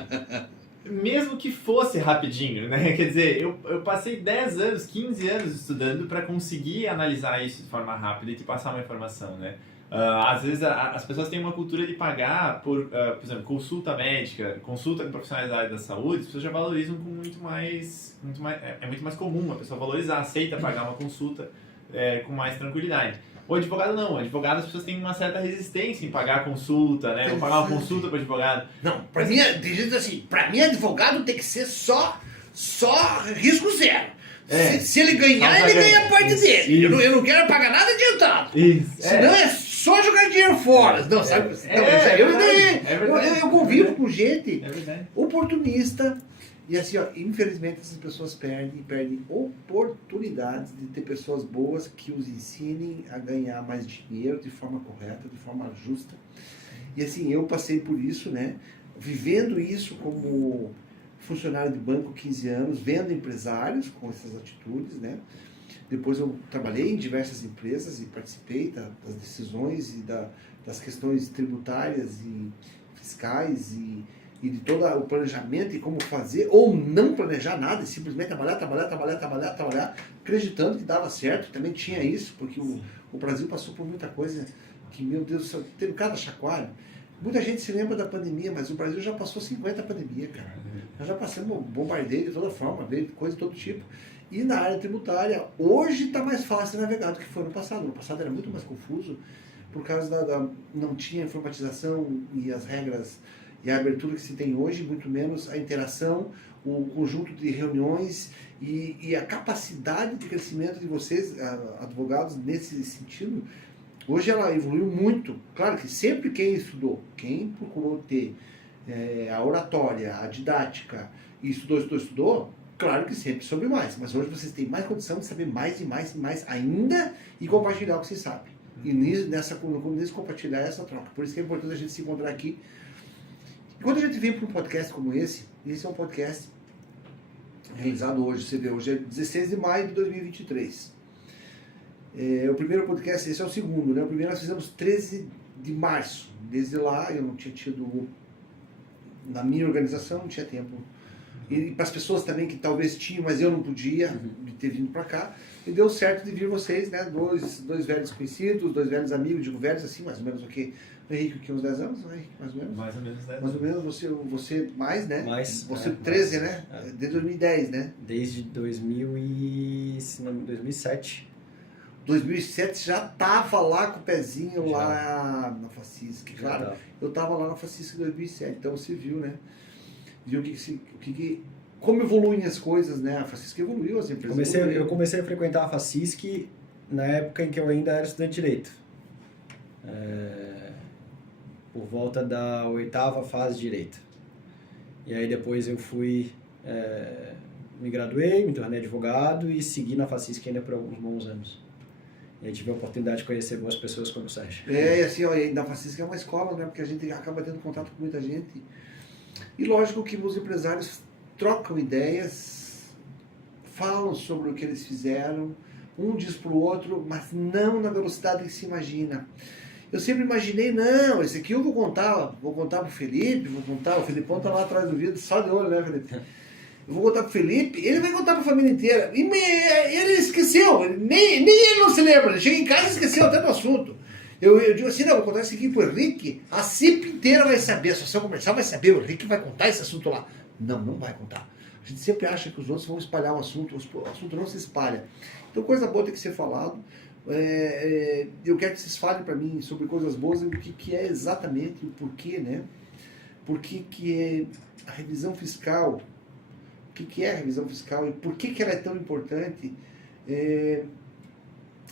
mesmo que fosse rapidinho, né? Quer dizer, eu passei 10 anos, 15 anos estudando para conseguir analisar isso de forma rápida e te passar uma informação, né? Às vezes as pessoas têm uma cultura de pagar por exemplo, consulta médica, consulta com profissionais da área da saúde, as pessoas já valorizam com muito mais é muito mais comum a pessoa valorizar, aceita pagar uma consulta com mais tranquilidade. O advogado não, o advogado as pessoas têm uma certa resistência em pagar a consulta, né? Ou pagar uma consulta para o advogado. Não, pra mim, tem gente assim, pra mim advogado tem que ser só risco zero. Se ele ganhar, ele ganha a parte dele. Eu não quero pagar nada adiantado. Senão é só jogar dinheiro fora. Não, sabe? Eu convivo com gente oportunista. E assim, ó, infelizmente essas pessoas perdem oportunidades de ter pessoas boas que os ensinem a ganhar mais dinheiro de forma correta, de forma justa. E assim, eu passei por isso, né? Vivendo isso como funcionário de banco 15 anos, vendo empresários com essas atitudes, né? Depois eu trabalhei em diversas empresas e participei das decisões e das questões tributárias e fiscais e de todo o planejamento e como fazer, ou não planejar nada, e simplesmente trabalhar, acreditando que dava certo. Também tinha isso, porque o Brasil passou por muita coisa que, meu Deus do céu, teve cada chacoalho. Muita gente se lembra da pandemia, mas o Brasil já passou 50 pandemias, cara. Nós já passamos bombardeio de toda forma, coisa de todo tipo. E na área tributária, hoje está mais fácil navegar do que foi no passado. No passado era muito mais confuso, por causa não tinha informatização e as regras e a abertura que se tem hoje, muito menos a interação, o conjunto de reuniões e a capacidade de crescimento de vocês, advogados, nesse sentido. Hoje ela evoluiu muito. Claro que sempre quem estudou, quem procurou ter a oratória, a didática, e estudou, claro que sempre soube mais. Mas hoje vocês têm mais condição de saber mais e mais e mais ainda e compartilhar o que vocês sabem. E nesse compartilhar essa troca. Por isso que é importante a gente se encontrar aqui. E quando a gente vem para um podcast como esse é um podcast realizado hoje, você vê, hoje é 16 de maio de 2023. O primeiro podcast, esse é o segundo, né? O primeiro nós fizemos 13 de março. Desde lá eu não tinha tido, na minha organização, não tinha tempo. E para as pessoas também que talvez tinham, mas eu não podia de ter vindo para cá. E deu certo de vir vocês, né? Dois velhos conhecidos, dois velhos amigos, digo velhos assim, mais ou menos o quê? O Henrique, que uns 10 anos, Henrique, mais ou menos? Mais ou menos 10 anos. Mais ou menos, você mais, né? Mais. Você 13, né? Desde 2010, né? Desde 2007. 2007 já tava lá com o pezinho lá na Facisc, claro. Eu tava lá na Facisc em 2007, então você viu, né? Viu como evoluem as coisas, né? A Facisc evoluiu, as empresas Eu comecei a frequentar a Facisc na época em que eu ainda era estudante de Direito. Por volta da 8ª fase de Direito. E aí depois eu fui me graduei, me tornei advogado e segui na Facisc ainda por alguns bons anos. E aí tive a oportunidade de conhecer boas pessoas como o Sérgio. E assim, ó, e da Facisc é uma escola, né? Porque a gente acaba tendo contato com muita gente. E lógico que os empresários trocam ideias, falam sobre o que eles fizeram, um diz para o outro, mas não na velocidade que se imagina. Eu sempre imaginei, não, esse aqui eu vou contar pro Felipe, o Felipão tá lá atrás do vidro, só de olho, né, Felipe? Eu vou contar pro Felipe, ele vai contar pra família inteira. E ele esqueceu, nem ele não se lembra, ele chega em casa e esqueceu até do assunto. Eu digo assim, não, vou contar isso aqui pro Henrique, a CIP inteira vai saber, a Associação Comercial vai saber, o Henrique vai contar esse assunto lá. Não vai contar. A gente sempre acha que os outros vão espalhar o assunto não se espalha. Então coisa boa tem que ser falado. Eu quero que vocês falem para mim sobre coisas boas e o que é exatamente, o porquê, né? Por que é a revisão fiscal, o que é a revisão fiscal e por que ela é tão importante.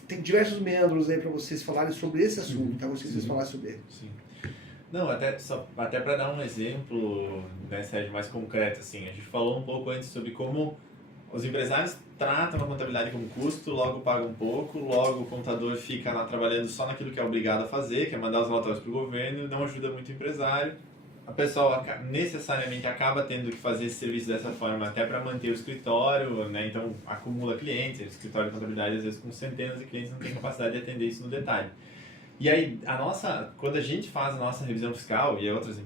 Tem diversos membros aí para vocês falarem sobre esse assunto, tá? Vocês falarem sobre ele. Sim. Não, até para dar um exemplo, né, Sérgio, mais concreto, assim, a gente falou um pouco antes sobre como os empresários tratam a contabilidade como custo, logo pagam um pouco, logo o contador fica lá trabalhando só naquilo que é obrigado a fazer, que é mandar os relatórios para o governo, não ajuda muito o empresário. A pessoa necessariamente acaba tendo que fazer esse serviço dessa forma até para manter o escritório, né? Então acumula clientes, o escritório de contabilidade às vezes com centenas de clientes não tem capacidade de atender isso no detalhe. E aí, quando a gente faz a nossa revisão fiscal, e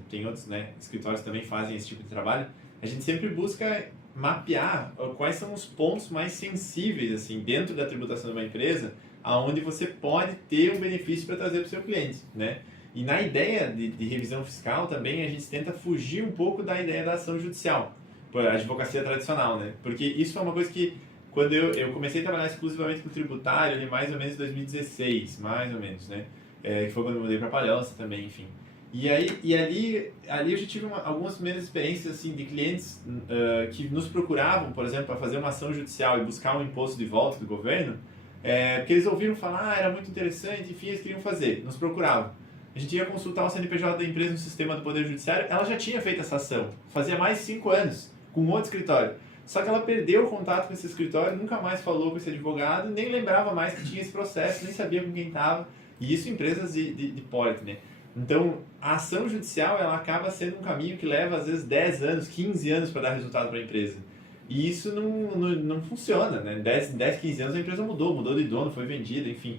tem outros, né, escritórios que também fazem esse tipo de trabalho, a gente sempre busca mapear quais são os pontos mais sensíveis, assim, dentro da tributação de uma empresa, aonde você pode ter um benefício para trazer para o seu cliente, né? E na ideia de revisão fiscal também, a gente tenta fugir um pouco da ideia da ação judicial, a advocacia tradicional, né? Porque isso foi uma coisa que, quando eu comecei a trabalhar exclusivamente com tributário, ali mais ou menos em 2016, mais ou menos, né? Que foi quando eu mudei para Palhoça também, enfim. E ali eu já tive algumas primeiras experiências assim, de clientes que nos procuravam, por exemplo, para fazer uma ação judicial e buscar um imposto de volta do governo, porque eles ouviram falar, era muito interessante, enfim, eles queriam fazer, nos procuravam. A gente ia consultar o CNPJ da empresa no sistema do Poder Judiciário, ela já tinha feito essa ação, fazia mais de 5 anos, com outro escritório. Só que ela perdeu o contato com esse escritório, nunca mais falou com esse advogado, nem lembrava mais que tinha esse processo, nem sabia com quem estava. E isso em empresas de porte, né? Então, a ação judicial, ela acaba sendo um caminho que leva, às vezes, 10 anos, 15 anos para dar resultado para a empresa. E isso não funciona, né? 10, 15 anos a empresa mudou de dono, foi vendida, enfim.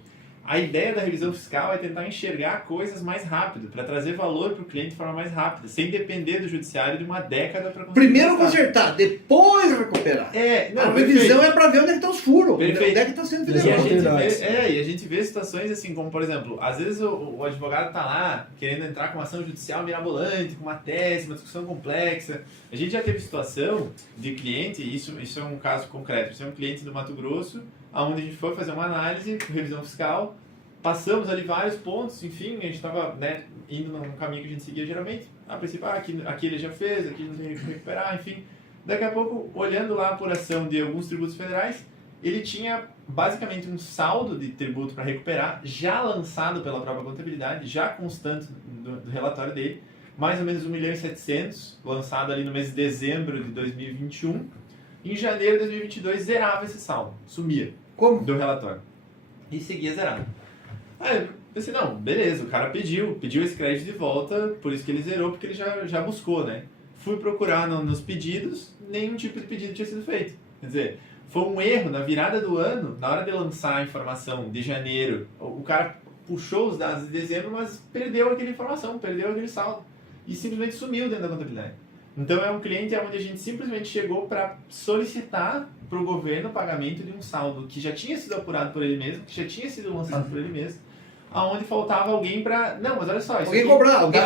A ideia da revisão fiscal é tentar enxergar coisas mais rápido, para trazer valor para o cliente de forma mais rápida, sem depender do judiciário de uma década para conseguir. Primeiro consertar, depois recuperar. A revisão é para ver onde é que estão os furos, onde é que estão sendo fidelis. E a gente vê situações assim, como por exemplo, às vezes o advogado está lá querendo entrar com uma ação judicial mirabolante, com uma tese, uma discussão complexa. A gente já teve situação de cliente, isso é um caso concreto, isso é um cliente do Mato Grosso, onde a gente foi fazer uma análise, revisão fiscal, passamos ali vários pontos, enfim, a gente estava, né, indo num caminho que a gente seguia geralmente, a princípio, aqui ele já fez, aqui não tem que recuperar, enfim. Daqui a pouco, olhando lá a apuração de alguns tributos federais, ele tinha basicamente um saldo de tributo para recuperar, já lançado pela própria contabilidade, já constante do relatório dele, mais ou menos 1.700.000, lançado ali no mês de dezembro de 2021. Em janeiro de 2022, zerava esse saldo, sumia. Como? Do relatório. E seguia zerado. Aí eu pensei, não, beleza, o cara pediu esse crédito de volta, por isso que ele zerou, porque ele já buscou, né? Fui procurar nos pedidos, nenhum tipo de pedido tinha sido feito. Quer dizer, foi um erro na virada do ano, na hora de lançar a informação de janeiro, o cara puxou os dados de dezembro, mas perdeu aquela informação, perdeu aquele saldo. E simplesmente sumiu dentro da contabilidade. Então é um cliente onde a gente simplesmente chegou para solicitar para o governo o pagamento de um saldo que já tinha sido apurado por ele mesmo, que já tinha sido lançado por ele mesmo, aonde faltava alguém para... Não, mas olha só, isso alguém cobrar, alguém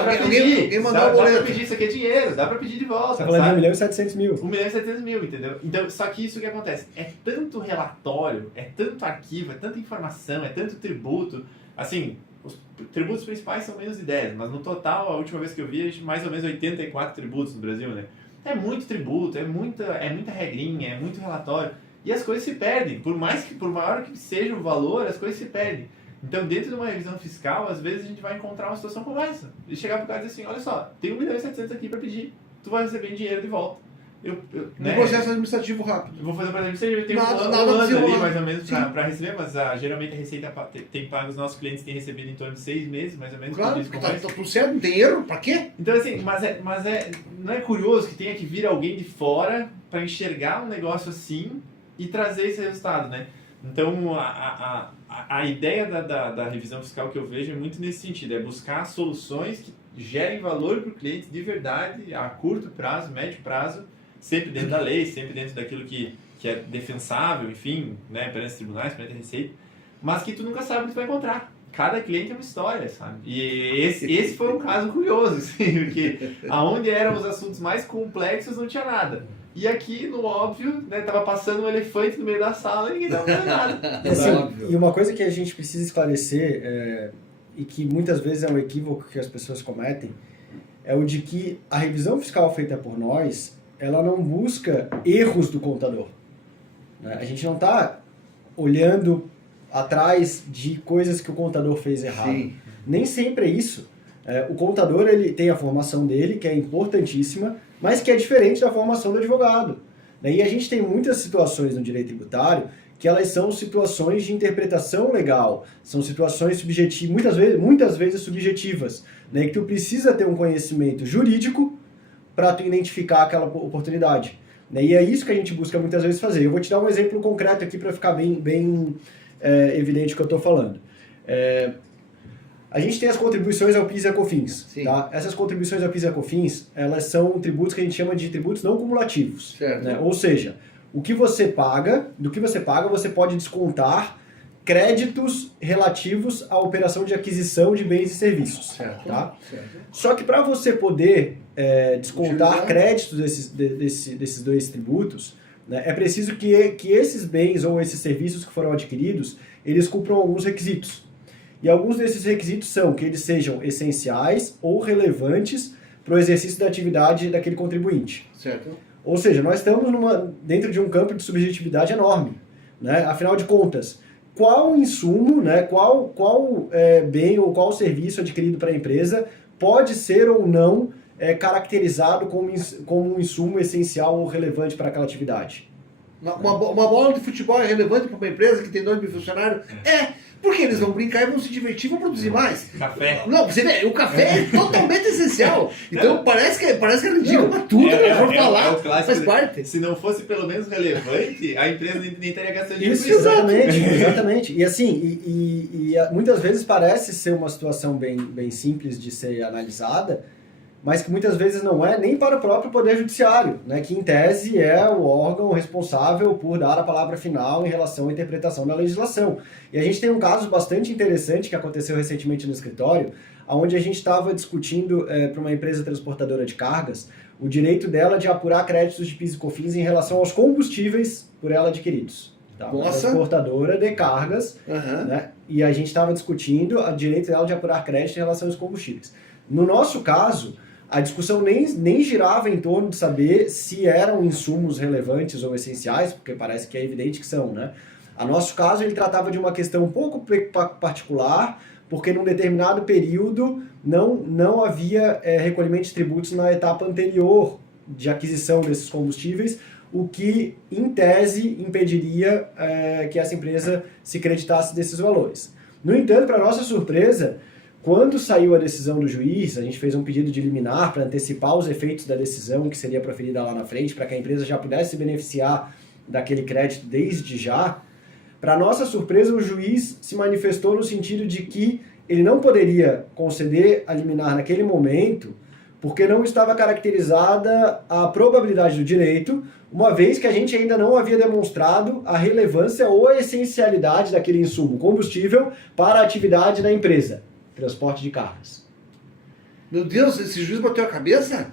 mandar o boleto. Dá para pedir, isso aqui é dinheiro, dá para pedir de volta. Você está falando de 1.700.000. 1.700.000, entendeu? Então, só que isso que acontece, é tanto relatório, é tanto arquivo, é tanta informação, é tanto tributo, assim... Os tributos principais são menos de 10, mas no total, a última vez que eu vi, a gente mais ou menos 84 tributos no Brasil, né? É muito tributo, é muita regrinha, é muito relatório. E as coisas se perdem. Por maior que seja o valor, as coisas se perdem. Então, dentro de uma revisão fiscal, às vezes a gente vai encontrar uma situação como essa. E chegar pro cara e dizer assim, olha só, tem 1.700.000 aqui para pedir, tu vai receber em dinheiro de volta. Um processo administrativo rápido. Eu vou fazer um processo administrativo, tem Nada um ano ali, desenrolar. mais ou menos, para receber, mas geralmente a Receita tem pago, os nossos clientes têm recebido em torno de 6 meses, mais ou menos. Claro, porque tá tudo certo, não tem erro, pra quê? Então, assim, não é curioso que tenha que vir alguém de fora para enxergar um negócio assim e trazer esse resultado, né? Então, a ideia da revisão fiscal que eu vejo é muito nesse sentido, é buscar soluções que gerem valor para o cliente de verdade, a curto prazo, médio prazo, sempre dentro da lei, sempre dentro daquilo que é defensável, enfim, né, perante os tribunais, perante a Receita, mas que tu nunca sabe o que tu vai encontrar. Cada cliente é uma história, sabe? E esse foi um caso curioso, assim, porque aonde eram os assuntos mais complexos não tinha nada. E aqui, no óbvio, né, tava passando um elefante no meio da sala e ninguém tava fazendo nada. Assim, e uma coisa que a gente precisa esclarecer, e que muitas vezes é um equívoco que as pessoas cometem, é o de que a revisão fiscal feita por nós, ela não busca erros do contador. Né? A gente não está olhando atrás de coisas que o contador fez errado. Sim. Nem sempre é isso. O contador ele tem a formação dele, que é importantíssima, mas que é diferente da formação do advogado. E a gente tem muitas situações no direito tributário que elas são situações de interpretação legal, são situações subjetivas, muitas vezes subjetivas, né? Que tu precisa ter um conhecimento jurídico para tu identificar aquela oportunidade. Né? E é isso que a gente busca muitas vezes fazer. Eu vou te dar um exemplo concreto aqui para ficar bem evidente o que eu estou falando. A gente tem as contribuições ao PIS e a COFINS. Tá? Essas contribuições ao PIS e a COFINS, elas são tributos que a gente chama de tributos não cumulativos. Né? Ou seja, do que você paga, você pode descontar créditos relativos à operação de aquisição de bens e serviços. Tá? Só que para você poder descontar créditos desses dois tributos, né, é preciso que esses bens ou esses serviços que foram adquiridos, eles cumpram alguns requisitos. E alguns desses requisitos são que eles sejam essenciais ou relevantes para o exercício da atividade daquele contribuinte. Certo. Ou seja, nós estamos dentro de um campo de subjetividade enorme. Né? Afinal de contas, qual insumo, né, qual bem ou qual serviço adquirido para a empresa pode ser ou não caracterizado como um insumo essencial ou relevante para aquela atividade? Uma bola de futebol é relevante para uma empresa que tem 2 mil funcionários? Porque eles vão brincar e vão se divertir e vão produzir mais. Café. Não, você vê, o café é totalmente essencial. Então parece que é ridículo, mas tudo que eu vou falar faz parte. Se não fosse pelo menos relevante, a empresa nem teria gastado dinheiro. Isso, exatamente. E assim, muitas vezes parece ser uma situação bem simples de ser analisada, mas que muitas vezes não é nem para o próprio Poder Judiciário, né, que em tese é o órgão responsável por dar a palavra final em relação à interpretação da legislação. E a gente tem um caso bastante interessante que aconteceu recentemente no escritório, onde a gente estava discutindo para uma empresa transportadora de cargas o direito dela de apurar créditos de PIS e COFINS em relação aos combustíveis por ela adquiridos. Tá? Uma transportadora de cargas, né, e a gente estava discutindo o direito dela de apurar crédito em relação aos combustíveis. No nosso caso, a discussão nem girava em torno de saber se eram insumos relevantes ou essenciais, porque parece que é evidente que são, né? A nosso caso, ele tratava de uma questão um pouco particular, porque num determinado período não havia recolhimento de tributos na etapa anterior de aquisição desses combustíveis, o que, em tese, impediria que essa empresa se creditasse desses valores. No entanto, para nossa surpresa, quando saiu a decisão do juiz, a gente fez um pedido de liminar para antecipar os efeitos da decisão que seria proferida lá na frente, para que a empresa já pudesse se beneficiar daquele crédito desde já. Para nossa surpresa, o juiz se manifestou no sentido de que ele não poderia conceder a liminar naquele momento, porque não estava caracterizada a probabilidade do direito, uma vez que a gente ainda não havia demonstrado a relevância ou a essencialidade daquele insumo combustível para a atividade da empresa. Transporte de cargas. Meu Deus, esse juiz bateu a cabeça?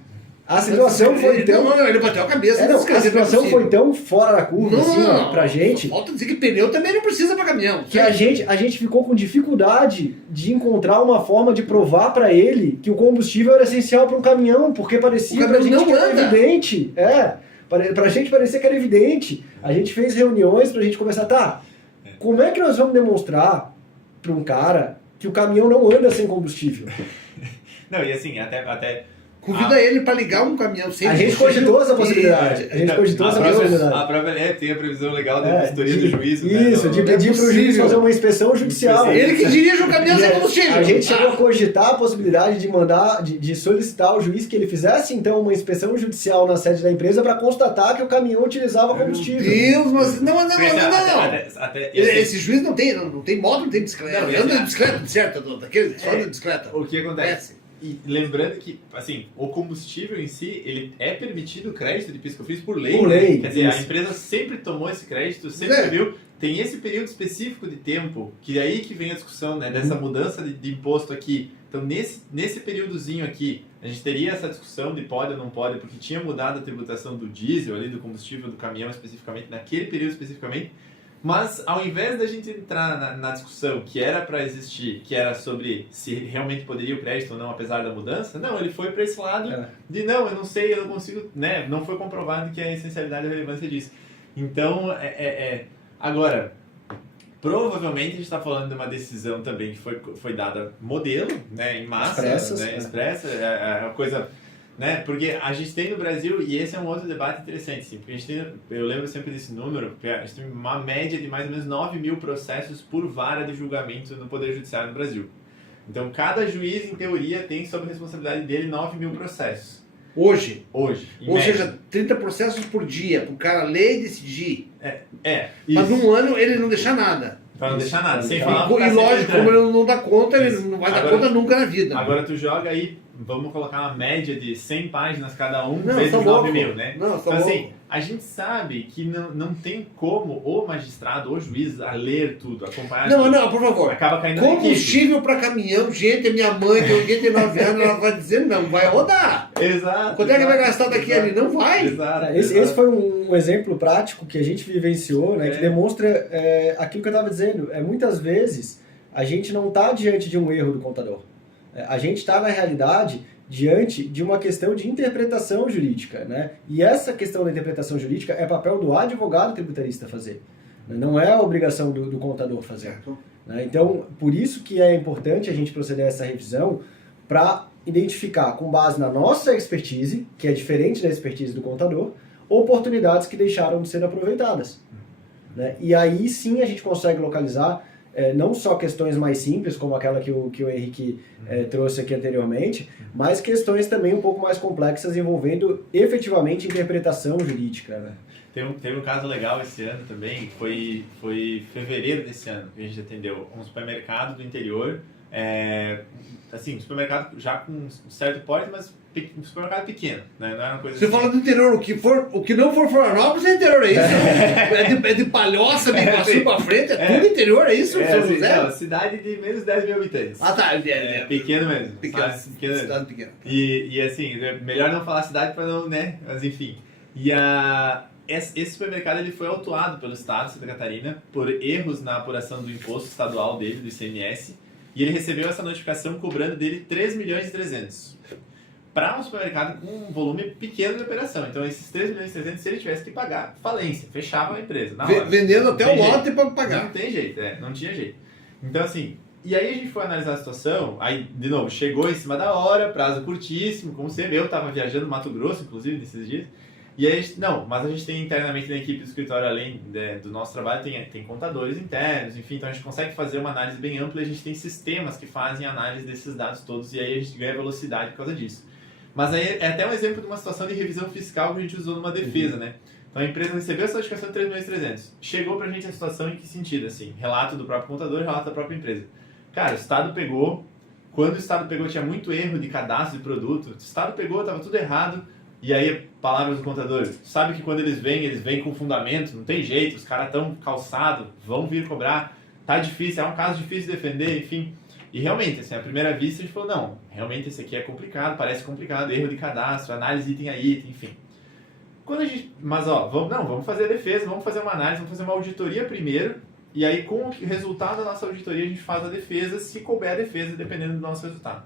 A situação foi tão... Não, ele bateu a cabeça. A situação foi tão fora da curva, assim, pra gente... Falta dizer que pneu também não precisa para caminhão. Que a gente ficou com dificuldade de encontrar uma forma de provar para ele que o combustível era essencial para um caminhão, porque parecia pra gente que era evidente. Pra gente parecia que era evidente. A gente fez reuniões pra gente conversar, como é que nós vamos demonstrar para um cara que o caminhão não anda sem combustível? Não, e assim, até Convida ele para ligar um caminhão sem A gente cogitou essa possibilidade. A gente cogitou essa possibilidade. A própria tem a previsão legal da vistoria do juízo. Isso, né? de pedir para o juiz fazer uma inspeção judicial. Ele que dirige o caminhão sem combustível. A gente chegou a cogitar a possibilidade de mandar, de solicitar ao juiz que ele fizesse então uma inspeção judicial na sede da empresa para constatar que o caminhão utilizava combustível. Meu Deus, mas não. Esse juiz não tem moto, não tem bicicleta. Ele anda de bicicleta, certo? Daquele, só anda de bicicleta. O que acontece? E lembrando que, assim, o combustível em si, ele é permitido o crédito de PIS/COFINS por lei. Por lei. Quer dizer, a empresa sempre tomou esse crédito, sempre viu. Tem esse período específico de tempo, que é aí que vem a discussão, né, dessa mudança de imposto aqui. Então, nesse períodozinho aqui, a gente teria essa discussão de pode ou não pode, porque tinha mudado a tributação do diesel ali, do combustível, do caminhão especificamente, naquele período especificamente. Mas, ao invés da gente entrar na discussão que era para existir, que era sobre se realmente poderia o crédito ou não, apesar da mudança, não, ele foi para esse lado de não, eu não sei, eu não consigo, né, não foi comprovado que a essencialidade e a relevância disso. Então, agora, provavelmente a gente está falando de uma decisão também que foi dada modelo, né, em massa, expressa, é uma coisa... Né? Porque a gente tem no Brasil, e esse é um outro debate interessante, sim, porque a gente tem, eu lembro sempre desse número, porque a gente tem uma média de mais ou menos 9 mil processos por vara de julgamento no Poder Judiciário no Brasil. Então, cada juiz, em teoria, tem sob responsabilidade dele 9 mil processos. Hoje. Ou média. Seja, 30 processos por dia, para o cara ler e decidir. Mas num ano ele não deixa nada. Para não deixar nada, sem falar... E lógico, como ele não dá conta, ele não vai dar conta nunca na vida. Agora tu joga aí, vamos colocar uma média de 100 páginas cada um, vezes 9 mil, né? Não, então assim, a gente sabe que não tem como o magistrado, o juiz, a ler tudo, acompanhar tudo. Não, por favor. Acaba caindo combustível para caminhão, gente, minha mãe tem 89 anos, ela vai dizer não, vai rodar. Exato. Quanto é que vai gastar daqui ali? Não vai. Exato. Esse foi um exemplo prático que a gente vivenciou, né, que demonstra aquilo que eu estava dizendo. Muitas vezes a gente não está diante de um erro do contador. A gente está, na realidade, diante de uma questão de interpretação jurídica, né? E essa questão da interpretação jurídica é papel do advogado tributarista fazer. Não é a obrigação do contador fazer. Né? Então, por isso que é importante a gente proceder a essa revisão para identificar, com base na nossa expertise, que é diferente da expertise do contador, oportunidades que deixaram de ser aproveitadas. Né? E aí sim a gente consegue localizar não só questões mais simples, como aquela que o Henrique trouxe aqui anteriormente, mas questões também um pouco mais complexas envolvendo efetivamente interpretação jurídica. Né? Teve um caso legal esse ano também, foi fevereiro desse ano, que a gente atendeu um supermercado do interior, assim, um supermercado já com um certo porte, mas um supermercado pequeno, né? Não era uma coisa. Você fala do interior, o que não for Florianópolis é interior, é isso? É de Palhoça, de Iguaçu pra frente, tudo interior, é isso? São José? Não, cidade de menos de 10 mil habitantes. Ah, tá. Pequeno mesmo. Cidade pequena. E assim, melhor não falar cidade para não, né? Mas enfim. E esse supermercado ele foi autuado pelo Estado de Santa Catarina por erros na apuração do imposto estadual dele, do ICMS, e ele recebeu essa notificação cobrando dele 3 milhões e 300. Para um supermercado com um volume pequeno de operação. Então, esses 3 milhões e 300, se ele tivesse que pagar, falência, fechava a empresa. Na hora. Vendendo até o lote para pagar. Não tem jeito, não tinha jeito. Então, assim, e aí a gente foi analisar a situação, aí, de novo, chegou em cima da hora, prazo curtíssimo, como sempre, eu estava viajando no Mato Grosso, inclusive, nesses dias, e aí, mas a gente tem internamente na equipe do escritório, além do nosso trabalho, tem contadores internos, enfim, então a gente consegue fazer uma análise bem ampla, e a gente tem sistemas que fazem análise desses dados todos, e aí a gente ganha velocidade por causa disso. Mas aí é até um exemplo de uma situação de revisão fiscal que a gente usou numa defesa, né? Então a empresa recebeu essa notificação de 3 milhões e 300. Chegou pra gente a situação em que sentido, assim? Relato do próprio contador e relato da própria empresa. Cara, o Estado pegou, quando o Estado pegou tinha muito erro de cadastro de produto, o Estado pegou, tava tudo errado, e aí, palavras do contador, sabe que quando eles vêm com fundamento, não tem jeito, os caras tão calçados, vão vir cobrar, tá difícil, é um caso difícil de defender, enfim... E realmente, assim, à primeira vista a gente falou, não, realmente esse aqui é complicado, parece complicado, erro de cadastro, análise item a item, enfim. Quando a gente, mas vamos fazer a defesa, vamos fazer uma análise, vamos fazer uma auditoria primeiro, e aí com o resultado da nossa auditoria a gente faz a defesa, se couber a defesa, dependendo do nosso resultado.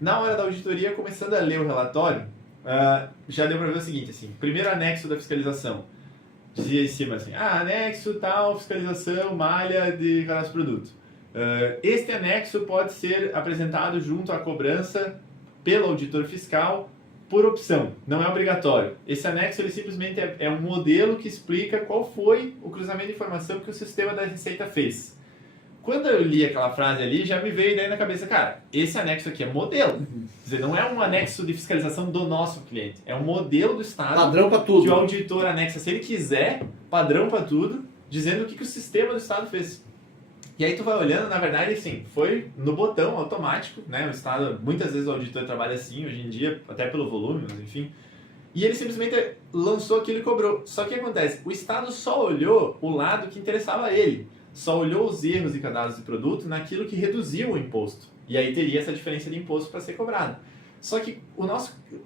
Na hora da auditoria, começando a ler o relatório, já deu para ver o seguinte, assim, primeiro anexo da fiscalização, dizia em cima assim, anexo tal, fiscalização, malha de cadastro produto. Este anexo pode ser apresentado junto à cobrança pelo auditor fiscal por opção, não é obrigatório. Esse anexo ele simplesmente é um modelo que explica qual foi o cruzamento de informação que o sistema da Receita fez. Quando eu li aquela frase ali, já me veio a ideia na cabeça, cara, esse anexo aqui é modelo. Quer dizer, não é um anexo de fiscalização do nosso cliente, é um modelo do Estado. Padrão para tudo. Que o auditor anexa, se ele quiser, padrão para tudo, dizendo o que o sistema do Estado fez. E aí tu vai olhando, na verdade, assim, foi no botão automático, né? O Estado, muitas vezes o auditor trabalha assim, hoje em dia, até pelo volume, mas enfim. E ele simplesmente lançou aquilo e cobrou. Só que o que acontece? O Estado só olhou o lado que interessava a ele. Só olhou os erros de cadastro de produto naquilo que reduzia o imposto. E aí teria essa diferença de imposto para ser cobrado. Só que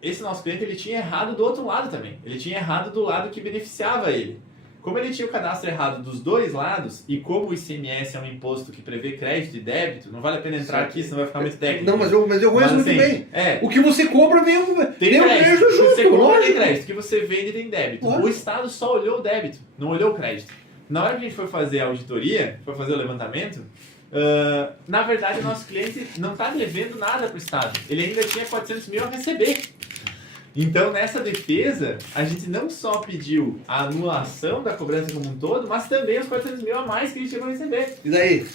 esse nosso cliente ele tinha errado do outro lado também. Ele tinha errado do lado que beneficiava ele. Como ele tinha o cadastro errado dos dois lados, e como o ICMS é um imposto que prevê crédito e débito, não vale a pena entrar aqui, senão vai ficar muito técnico. Não, mas eu conheço muito assim, bem. O que você compra vem um preço justo. Você compra lógico. tem crédito, o que você vende tem débito. Lógico. O Estado só olhou o débito, não olhou o crédito. Na hora que a gente foi fazer a auditoria, foi fazer o levantamento, na verdade o nosso cliente não está devendo nada para o Estado. Ele ainda tinha 400 mil a receber. Então, nessa defesa, a gente não só pediu a anulação da cobrança como um todo, mas também os 400 mil a mais que a gente chegou a receber. E daí?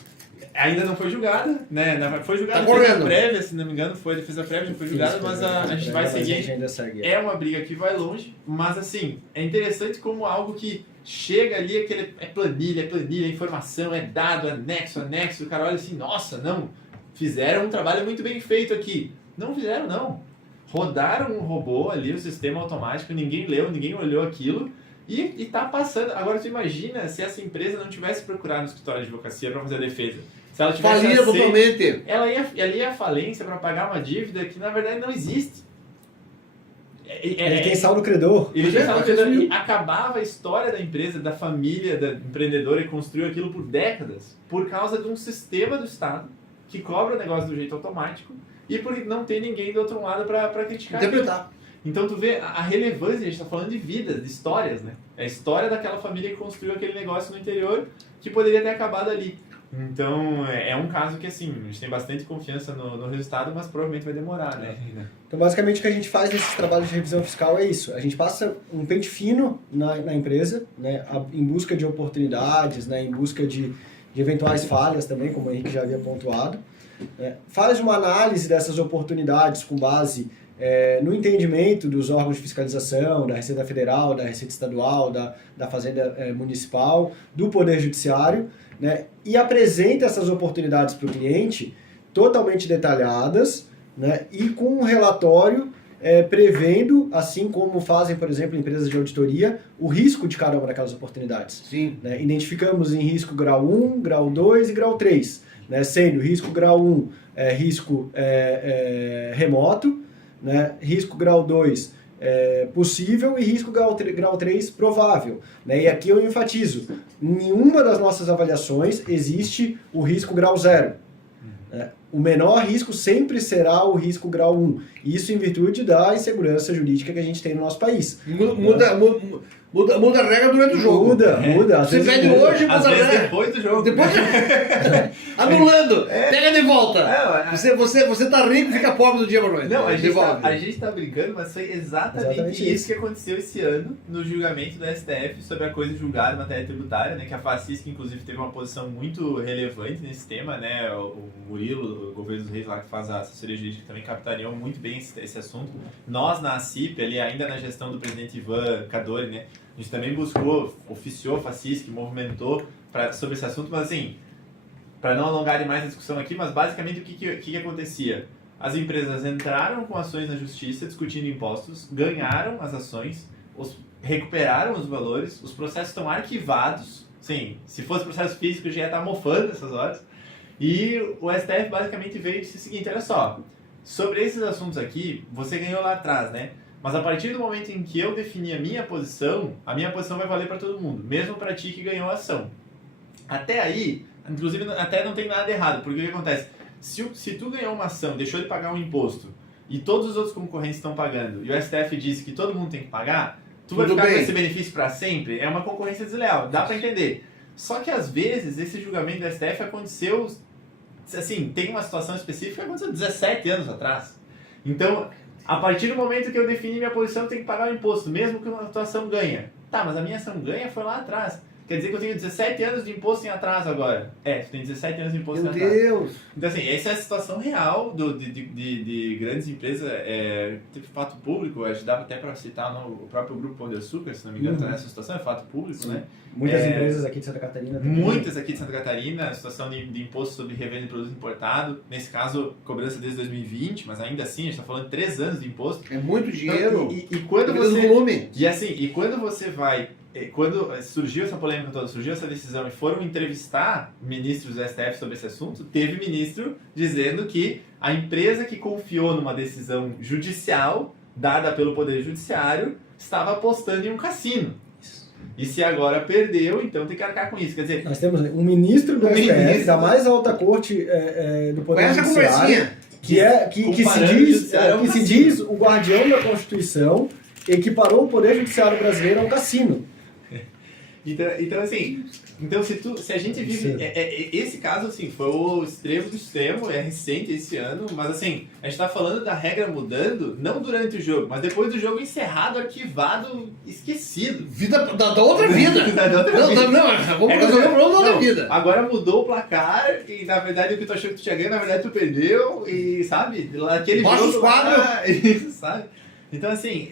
Ainda não foi julgada, né? Foi julgada Tá a defesa correndo. prévia, se não me engano, foi a defesa prévia, já foi julgada, mas a gente vai seguir. A gente ainda segue. É uma briga que vai longe, mas assim, é interessante como algo que chega ali, é planilha, informação, é dado, anexo, o cara olha assim, nossa, não, fizeram um trabalho muito bem feito aqui. Não fizeram, não. Rodaram um robô ali, o sistema automático, ninguém leu, ninguém olhou aquilo e tá passando. Agora tu imagina se essa empresa não tivesse procurado no escritório de advocacia para fazer a defesa. Se ela tivesse Falia totalmente. ela ia à falência para pagar uma dívida que na verdade não existe. Ele tem saldo credor. Ele tem saldo credor e acabava a história da empresa, da família, da empreendedora, e construiu aquilo por décadas por causa de um sistema do Estado que cobra o negócio do jeito automático e porque não tem ninguém do outro lado para criticar. Interpretar. Então tu vê a relevância, a gente está falando de vidas, de histórias, né? É a história daquela família que construiu aquele negócio no interior que poderia ter acabado ali. Então é um caso que assim, a gente tem bastante confiança no resultado, mas provavelmente vai demorar, né? Então basicamente o que a gente faz nesses trabalhos de revisão fiscal é isso. A gente passa um pente fino na empresa, né? Em busca de oportunidades, né? Em busca de eventuais falhas também, como o Henrique já havia pontuado. Faz uma análise dessas oportunidades com base no entendimento dos órgãos de fiscalização, da Receita Federal, da Receita Estadual, da Fazenda Municipal, do Poder Judiciário, né, e apresenta essas oportunidades para o cliente totalmente detalhadas, né, e com um relatório prevendo, assim como fazem, por exemplo, empresas de auditoria, o risco de cada uma daquelas oportunidades. Sim. Né, identificamos em risco grau 1, grau 2 e grau 3. Né, sendo risco grau 1 risco remoto, né, risco grau 2 possível e risco grau 3 provável. Né, e aqui eu enfatizo, em nenhuma das nossas avaliações existe o risco grau 0. Né, o menor risco sempre será o risco grau 1. Isso em virtude da insegurança jurídica que a gente tem no nosso país. Muda a regra durante o jogo. Muda. Você pede hoje, muda às a vezes regra. depois do jogo. Depois anulando. Pega de volta. Você tá rico e fica pobre do dia pra noite. Não, a Devolve. gente tá brincando, mas foi exatamente isso que aconteceu esse ano no julgamento do STF sobre a coisa julgada em matéria tributária, né? Que a FACISC, inclusive, teve uma posição muito relevante nesse tema, né? O Murilo, o Governo dos Reis lá que faz a assessoria jurídica, também capitaneou muito bem esse assunto. Nós, na ACIP, ali ainda na gestão do presidente Ivan Cadori, né? A gente também buscou, oficiou a FACISC, movimentou sobre esse assunto, mas assim, para não alongar demais a discussão aqui, mas basicamente o que acontecia? As empresas entraram com ações na justiça discutindo impostos, ganharam as ações, recuperaram os valores, os processos estão arquivados. Sim, se fosse processo físico já ia estar mofando nessas horas. E o STF basicamente veio e disse o seguinte, olha só, sobre esses assuntos aqui, você ganhou lá atrás, né? Mas a partir do momento em que eu defini a minha posição vai valer para todo mundo, mesmo para ti que ganhou a ação. Até aí, inclusive até não tem nada errado, porque o que acontece? Se tu ganhou uma ação, deixou de pagar um imposto, e todos os outros concorrentes estão pagando, e o STF disse que todo mundo tem que pagar, tu vai ficar com esse benefício para sempre? É uma concorrência desleal, dá para entender. Só que às vezes esse julgamento do STF aconteceu, assim, tem uma situação específica que aconteceu 17 anos atrás. Então, a partir do momento que eu defini minha posição, eu tenho que pagar o imposto, mesmo que uma atuação ganha. Tá, mas a minha ação ganha foi lá atrás. Quer dizer que eu tenho 17 anos de imposto em atraso agora. Tu tem 17 anos de imposto em atraso. Meu Deus! Então, assim, essa é a situação real de grandes empresas, tipo fato público, acho que dava até para citar o próprio Grupo Pão de Açúcar, se não me engano, está nessa situação, é fato público, né? Muitas empresas aqui de Santa Catarina também. Muitas aqui de Santa Catarina, a situação de imposto sobre revenda de produto importado, nesse caso, cobrança desde 2020, mas ainda assim, a gente está falando de 3 anos de imposto. É muito dinheiro. E quando você... volume. E assim, e quando você vai... Quando surgiu essa polêmica toda, surgiu essa decisão e foram entrevistar ministros do STF sobre esse assunto, teve ministro dizendo que a empresa que confiou numa decisão judicial dada pelo Poder Judiciário estava apostando em um cassino. E se agora perdeu, então tem que arcar com isso. Quer dizer, nós temos um ministro do STF, da mais alta corte do Poder Judiciário, que se diz o guardião da Constituição, equiparou o Poder Judiciário brasileiro a um cassino. Então assim, se a gente vive... esse caso, assim, foi o extremo do extremo, é recente esse ano, mas assim, a gente tá falando da regra mudando, não durante o jogo, mas depois do jogo encerrado, arquivado, esquecido. Da outra vida. Vamos resolver o problema da outra vida. Agora mudou o placar, e na verdade o que tu achou que tu tinha ganho, na verdade tu perdeu, e sabe, aquele Baixa jogo os quadros. isso, sabe? Então, assim,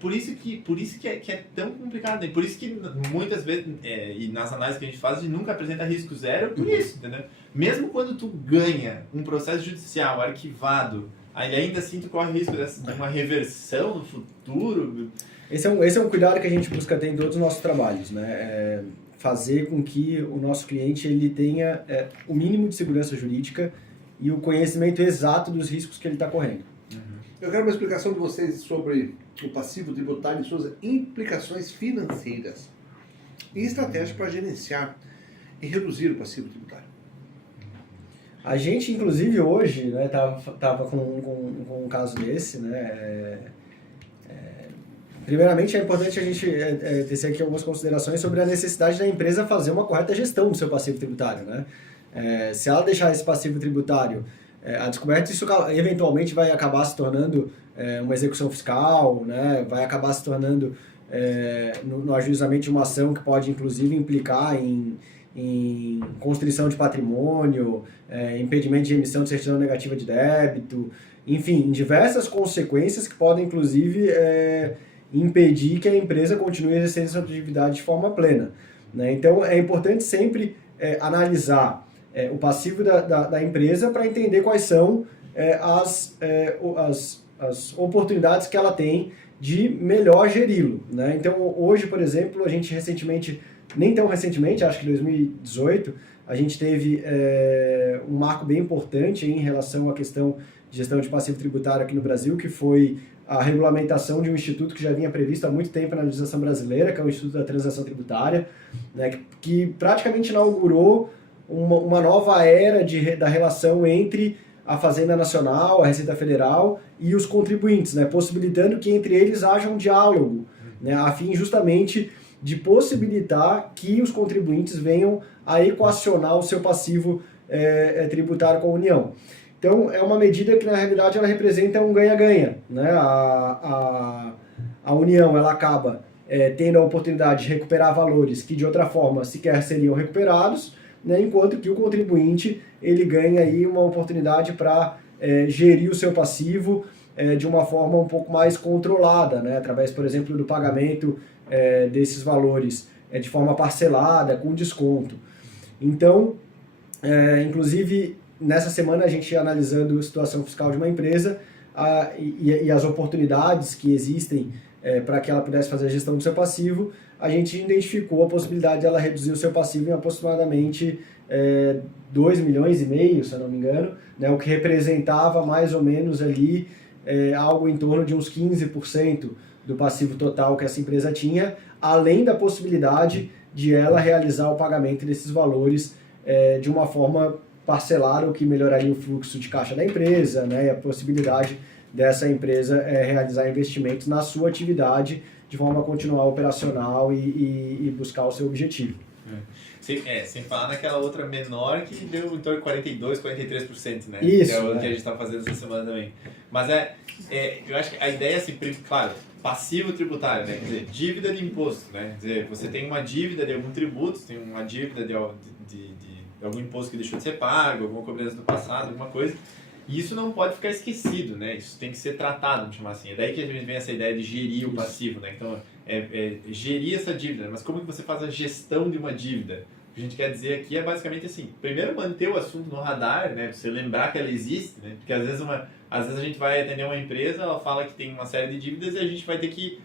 por isso que é tão complicado. E por isso que muitas vezes, e nas análises que a gente faz, a gente nunca apresenta risco zero, por isso, entendeu? Mesmo quando tu ganha um processo judicial arquivado, aí ainda assim tu corre risco de uma reversão no futuro. Esse é um cuidado que a gente busca ter em todos os nossos trabalhos, né? Fazer com que o nosso cliente ele tenha o mínimo de segurança jurídica e o conhecimento exato dos riscos que ele está correndo. Eu quero uma explicação de vocês sobre o passivo tributário e suas implicações financeiras e estratégias para gerenciar e reduzir o passivo tributário. A gente, inclusive, hoje, né, tava com um caso desse, né? Primeiramente, é importante a gente tecer aqui algumas considerações sobre a necessidade da empresa fazer uma correta gestão do seu passivo tributário, né? Se ela deixar esse passivo tributário a descoberta, isso eventualmente vai acabar se tornando uma execução fiscal, né? Vai acabar se tornando no ajuizamento de uma ação que pode inclusive implicar em constrição de patrimônio, impedimento de emissão de certidão negativa de débito, enfim, diversas consequências que podem inclusive impedir que a empresa continue exercendo sua atividade de forma plena, né? Então é importante sempre analisar o passivo da empresa para entender quais são as oportunidades que ela tem de melhor geri-lo, né? Então, hoje, por exemplo, a gente recentemente, nem tão recentemente, acho que em 2018, a gente teve um marco bem importante em relação à questão de gestão de passivo tributário aqui no Brasil, que foi a regulamentação de um instituto que já vinha previsto há muito tempo na legislação brasileira, que é o Instituto da Transação Tributária, né, que praticamente inaugurou uma nova era da relação entre a Fazenda Nacional, a Receita Federal e os contribuintes, né, possibilitando que entre eles haja um diálogo, né, a fim justamente de possibilitar que os contribuintes venham a equacionar o seu passivo tributário com a União. Então, é uma medida que, na realidade, ela representa um ganha-ganha, né? A União ela acaba tendo a oportunidade de recuperar valores que, de outra forma, sequer seriam recuperados, né, enquanto que o contribuinte ele ganha aí uma oportunidade para gerir o seu passivo de uma forma um pouco mais controlada, né, através, por exemplo, do pagamento desses valores de forma parcelada, com desconto. Então, inclusive, nessa semana a gente analisando a situação fiscal de uma empresa e as oportunidades que existem para que ela pudesse fazer a gestão do seu passivo, a gente identificou a possibilidade de ela reduzir o seu passivo em aproximadamente 2,5 milhões, se eu não me engano, né, o que representava mais ou menos ali algo em torno de uns 15% do passivo total que essa empresa tinha, além da possibilidade de ela realizar o pagamento desses valores de uma forma parcelada, o que melhoraria o fluxo de caixa da empresa, né, e a possibilidade dessa empresa realizar investimentos na sua atividade de forma a continuar operacional e buscar o seu objetivo. Sem falar naquela outra menor que deu em torno de 42%, 43%, né? Isso, que é o que a gente está fazendo essa semana também. Mas eu acho que a ideia, assim, claro, passivo tributário, né? Quer dizer, dívida de imposto, né? Quer dizer, você tem uma dívida de algum tributo, tem uma dívida de algum imposto que deixou de ser pago, alguma cobrança do passado, alguma coisa. E isso não pode ficar esquecido, né? Isso tem que ser tratado, vamos chamar assim. É daí que a gente vem essa ideia de gerir o passivo, né? Então, gerir essa dívida. Mas como que você faz a gestão de uma dívida? O que a gente quer dizer aqui é basicamente assim, primeiro manter o assunto no radar, né? Você lembrar que ela existe, né? Porque às vezes a gente vai atender uma empresa, ela fala que tem uma série de dívidas e a gente vai ter que,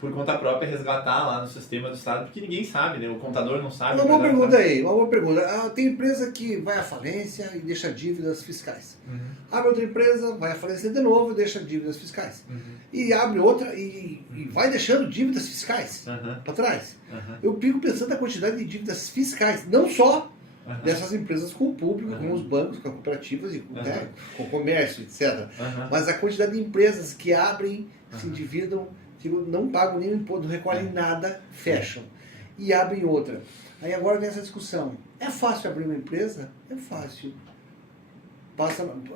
por conta própria, resgatar lá no sistema do Estado, porque ninguém sabe, né? O contador não sabe. Uma boa pergunta. Tem empresa que vai à falência e deixa dívidas fiscais. Abre outra empresa, vai à falência de novo e deixa dívidas fiscais. E abre outra e vai deixando dívidas fiscais para trás. Eu fico pensando na quantidade de dívidas fiscais, não só dessas empresas com o público, com os bancos, com as cooperativas e com o comércio, etc. Mas a quantidade de empresas que abrem, se endividam, não pagam nem o imposto, não recolhem nada, fecham. E abrem outra. Aí agora vem essa discussão. É fácil abrir uma empresa? É fácil.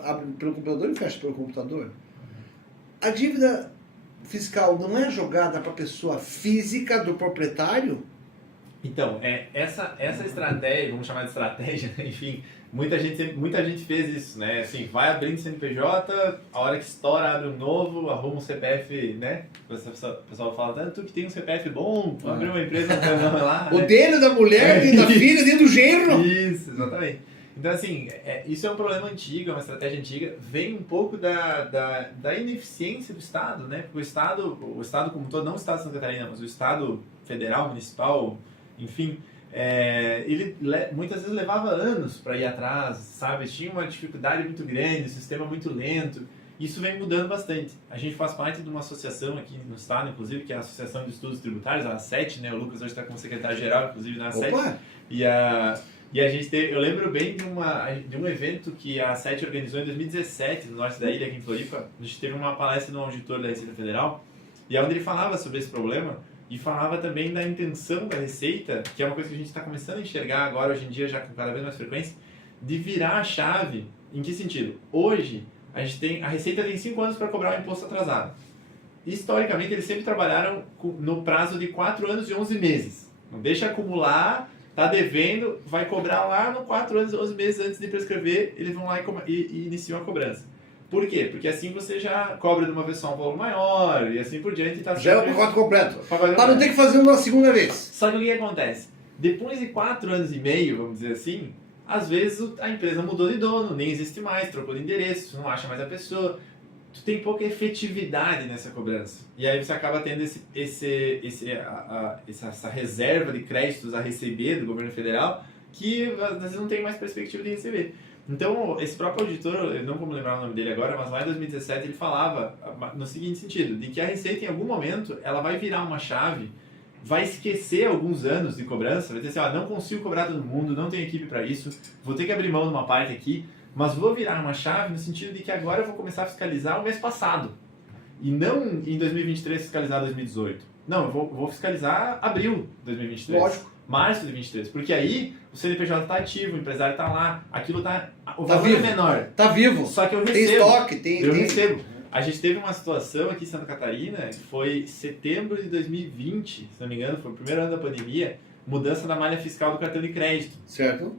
Abre pelo computador e fecha pelo computador. A dívida fiscal não é jogada para a pessoa física do proprietário? Então, essa estratégia, vamos chamar de estratégia, enfim, muita gente fez isso, né? Assim, vai abrindo CNPJ, a hora que estoura, abre um novo, arruma um CPF, né? O pessoal fala, tu que tem um CPF bom, abre uma empresa lá. O dele, da mulher, da filha, dele do genro. Isso, exatamente. Então, assim, isso é um problema antigo, é uma estratégia antiga, vem um pouco da ineficiência do Estado, né? Porque o Estado como um todo, não o Estado de Santa Catarina, mas o Estado federal, municipal, enfim, ele muitas vezes levava anos para ir atrás, sabe? Tinha uma dificuldade muito grande, o sistema muito lento. Isso vem mudando bastante. A gente faz parte de uma associação aqui no Estado, inclusive, que é a Associação de Estudos Tributários, a A7, né? O Lucas hoje está como secretário-geral, inclusive, na A7. E a gente eu lembro bem de um evento que a A7 organizou em 2017, no norte da ilha, aqui em Floripa. A gente teve uma palestra de um auditor da Receita Federal, e é onde ele falava sobre esse problema, e falava também da intenção da Receita, que é uma coisa que a gente está começando a enxergar agora, hoje em dia, já com cada vez mais frequência, de virar a chave. Em que sentido? Hoje, a Receita tem 5 anos para cobrar o imposto atrasado. Historicamente, eles sempre trabalharam no prazo de 4 anos e 11 meses. Não deixa acumular, está devendo, vai cobrar lá no 4 anos e 11 meses antes de prescrever, eles vão lá e iniciam a cobrança. Por quê? Porque assim você já cobra de uma vez só um valor maior e assim por diante. Já é o pacote completo. Para não ter que fazer uma segunda vez. Só que o que acontece? Depois de 4 anos e meio, vamos dizer assim, às vezes a empresa mudou de dono, nem existe mais, trocou de endereço, tu não acha mais a pessoa. Tu tem pouca efetividade nessa cobrança. E aí você acaba tendo essa reserva de créditos a receber do governo federal que às vezes não tem mais perspectiva de receber. Então, esse próprio auditor, eu não vou lembrar o nome dele agora, mas lá em 2017 ele falava no seguinte sentido, de que a Receita em algum momento ela vai virar uma chave, vai esquecer alguns anos de cobrança, vai dizer assim, não consigo cobrar todo mundo, não tenho equipe para isso, vou ter que abrir mão de uma parte aqui, mas vou virar uma chave no sentido de que agora eu vou começar a fiscalizar o mês passado. E não em 2023 fiscalizar 2018. Não, eu vou fiscalizar abril de 2023. Lógico. Março de 2023. Porque aí o CNPJ está ativo, o empresário está lá, aquilo está... O tá valor vivo. É menor. Está vivo. Só que eu recebo. Tem estoque, eu recebo. A gente teve uma situação aqui em Santa Catarina, que foi setembro de 2020, se não me engano, foi o primeiro ano da pandemia, mudança da malha fiscal do cartão de crédito. Certo.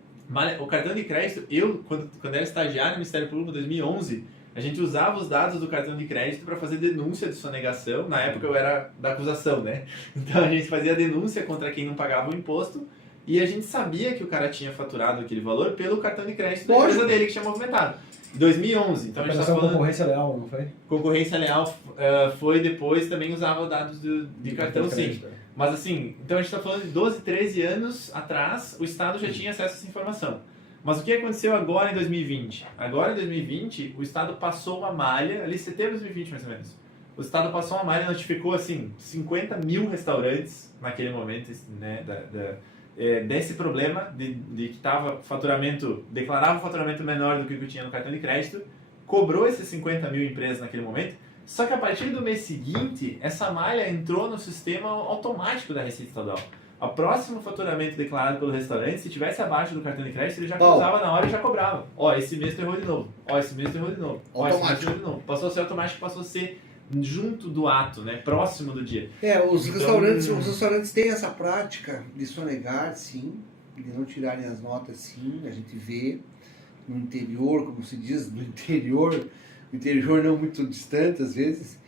O cartão de crédito, quando era estagiário no Ministério Público em 2011, a gente usava os dados do cartão de crédito para fazer denúncia de sonegação. Na época eu era da acusação, né? Então a gente fazia denúncia contra quem não pagava o imposto e a gente sabia que o cara tinha faturado aquele valor pelo cartão de crédito da empresa dele que tinha movimentado. 2011, então a gente está falando... Concorrência leal, não foi? Concorrência leal foi depois, também usava dados de cartão, sim. Mas assim, então a gente está falando de 12, 13 anos atrás, o Estado já tinha acesso a essa informação. Mas o que aconteceu agora em 2020? Agora em 2020, o Estado passou uma malha, ali em setembro de 2020 mais ou menos, o Estado passou uma malha e notificou assim, 50 mil restaurantes naquele momento, né, desse problema de que declarava um faturamento menor do que o que tinha no cartão de crédito, cobrou esses 50 mil empresas naquele momento. Só que a partir do mês seguinte, essa malha entrou no sistema automático da Receita Estadual. O próximo faturamento declarado pelo restaurante, se tivesse abaixo do cartão de crédito, ele já Bom. cruzava na hora e já cobrava. Ó, esse mês tu errou de novo. Ó, esse mês tu errou de novo. Ó, esse mês tu errou de novo. Passou a ser automático, passou a ser junto do ato, né? Próximo do dia. Os Então, restaurantes têm essa prática de sonegar, sim, de não tirarem as notas, sim. A gente vê no interior, como se diz, no interior não muito distante às vezes,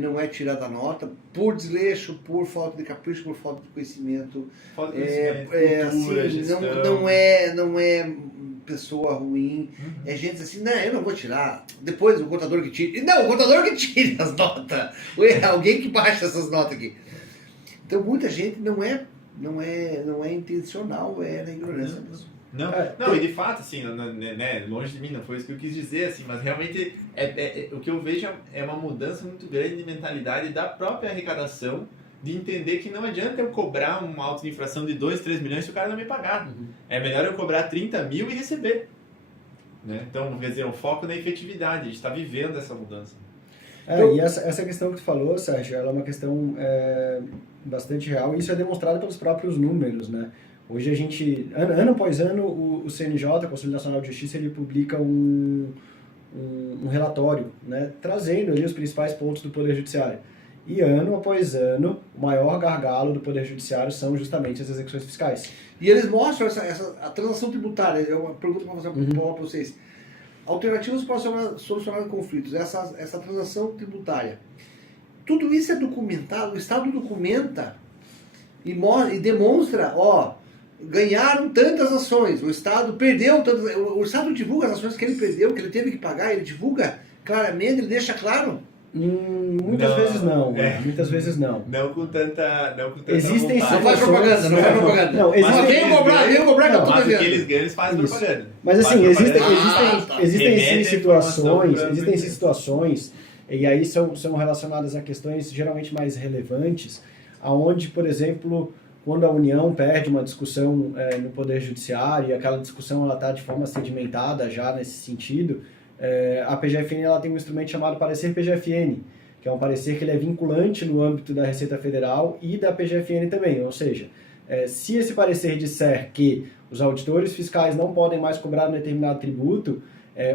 não é tirada a nota por desleixo, por falta de capricho, por falta de conhecimento. Falta de conhecimento, cultura, Assim, gestão. não é pessoa ruim, é gente assim, não, eu não vou tirar, depois o contador que tire. Não, o contador que tire as notas, alguém que baixa essas notas aqui. Então muita gente não é intencional, é na ignorância mesmo. Não, e de fato, assim, né, longe de mim, não foi isso que eu quis dizer, assim, mas realmente o que eu vejo é uma mudança muito grande de mentalidade da própria arrecadação, de entender que não adianta eu cobrar uma auto de infração de 2, 3 milhões se o cara não me pagar. É melhor eu cobrar 30 mil e receber. Né? Então, quer dizer, o foco na efetividade, a gente está vivendo essa mudança. E essa questão que tu falou, Sérgio, ela é uma questão bastante real, e isso é demonstrado pelos próprios números, né? Hoje a gente, ano após ano, o CNJ, Conselho Nacional de Justiça, ele publica um relatório, né, trazendo ali os principais pontos do Poder Judiciário. E ano após ano, o maior gargalo do Poder Judiciário são justamente as execuções fiscais. E eles mostram a transação tributária. Eu pergunto para vocês. Alternativas para solucionar conflitos. Essa transação tributária. Tudo isso é documentado. O Estado documenta e demonstra, ganharam tantas ações. O Estado perdeu tantas. O Estado divulga as ações que ele perdeu, que ele teve que pagar. Ele divulga claramente, ele deixa claro. Muitas vezes não. Muitas vezes não. Não com tanta Existem vontade. Não faz propaganda, não faz propaganda. Não, Mas venham cobrar que eu tô Mas o que devendo. eles ganham, eles fazem propaganda. Mas assim, existem Remete sim a informação situações, e aí são relacionadas a questões geralmente mais relevantes, aonde, por exemplo, quando a União perde uma discussão no Poder Judiciário, e aquela discussão está de forma sedimentada já nesse sentido, a PGFN ela tem um instrumento chamado parecer PGFN, que é um parecer que ele é vinculante no âmbito da Receita Federal e da PGFN também, ou seja, se esse parecer disser que os auditores fiscais não podem mais cobrar um determinado tributo,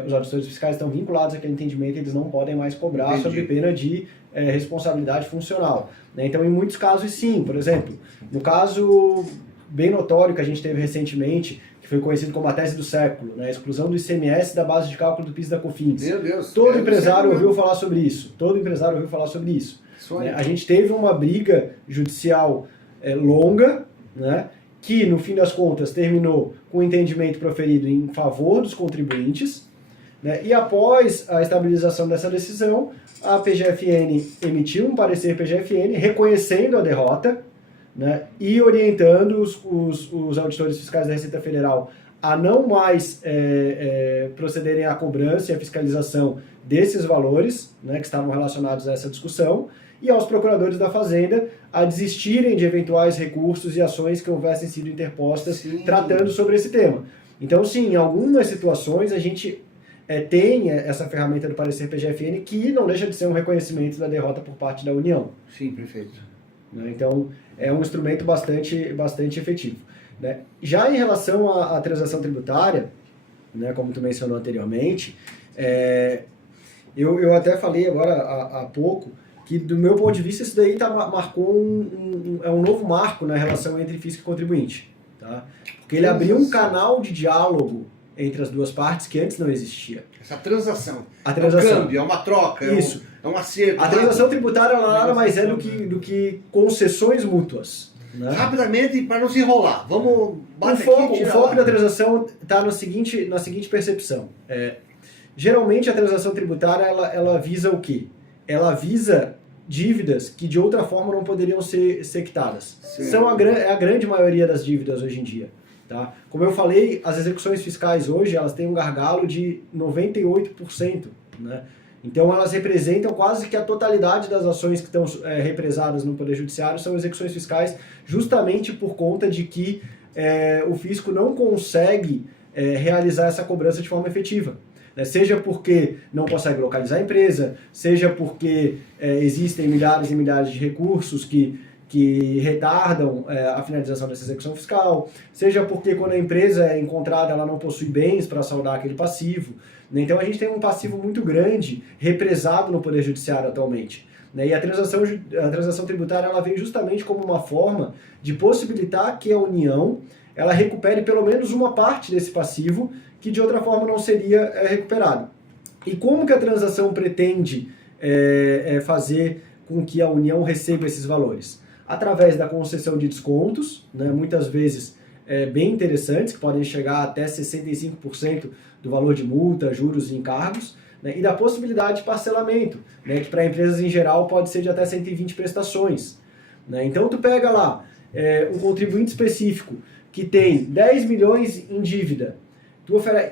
os auditores fiscais estão vinculados àquele entendimento, eles não podem mais cobrar sob pena de responsabilidade funcional. Né? Então, em muitos casos, sim. Por exemplo, no caso bem notório que a gente teve recentemente, que foi conhecido como a tese do século, né? A exclusão do ICMS da base de cálculo do PIS da COFINS. Meu Deus. Todo empresário ouviu falar sobre isso. Né? A gente teve uma briga judicial longa, né? Que, no fim das contas, terminou com o entendimento proferido em favor dos contribuintes, né? E após a estabilização dessa decisão, a PGFN emitiu um parecer PGFN reconhecendo a derrota, né? E orientando os auditores fiscais da Receita Federal a não mais procederem à cobrança e à fiscalização desses valores, né, que estavam relacionados a essa discussão, e aos procuradores da Fazenda a desistirem de eventuais recursos e ações que houvessem sido interpostas tratando sobre esse tema. Então, sim, em algumas situações a gente tem essa ferramenta do parecer PGFN, que não deixa de ser um reconhecimento da derrota por parte da União. Sim, perfeito. Né? Então, é um instrumento bastante efetivo. Né? Já em relação à transação tributária, né, como tu mencionou anteriormente, eu até falei agora há pouco que, do meu ponto de vista, isso daí marcou um novo marco na relação entre fisco e contribuinte. Tá? Porque ele abriu um canal de diálogo entre as duas partes que antes não existia. Essa transação. A transação. É um câmbio, é uma troca, Isso. É um acerto. A transação tributária nada mais é do que concessões mútuas. Né? Rapidamente, para não se enrolar. Vamos bater O foco da transação está na seguinte percepção. Geralmente a transação tributária ela visa o quê? Ela visa dívidas que de outra forma não poderiam ser quitadas. São a grande maioria das dívidas hoje em dia. Tá? Como eu falei, as execuções fiscais hoje elas têm um gargalo de 98%. Né? Então elas representam quase que a totalidade das ações que estão represadas no Poder Judiciário são execuções fiscais, justamente por conta de que o fisco não consegue realizar essa cobrança de forma efetiva. Seja porque não consegue localizar a empresa, seja porque existem milhares e milhares de recursos que que retardam a finalização dessa execução fiscal, seja porque quando a empresa é encontrada ela não possui bens para saldar aquele passivo. Então a gente tem um passivo muito grande represado no Poder Judiciário atualmente. E a transação tributária ela vem justamente como uma forma de possibilitar que a União ela recupere pelo menos uma parte desse passivo que de outra forma não seria recuperado. E como que a transação pretende fazer com que a União receba esses valores? Através da concessão de descontos, né, muitas vezes bem interessantes, que podem chegar até 65% do valor de multa, juros e encargos, né, e da possibilidade de parcelamento, né, que para empresas em geral pode ser de até 120 prestações. Né? Então tu pega lá um contribuinte específico que tem 10 milhões em dívida,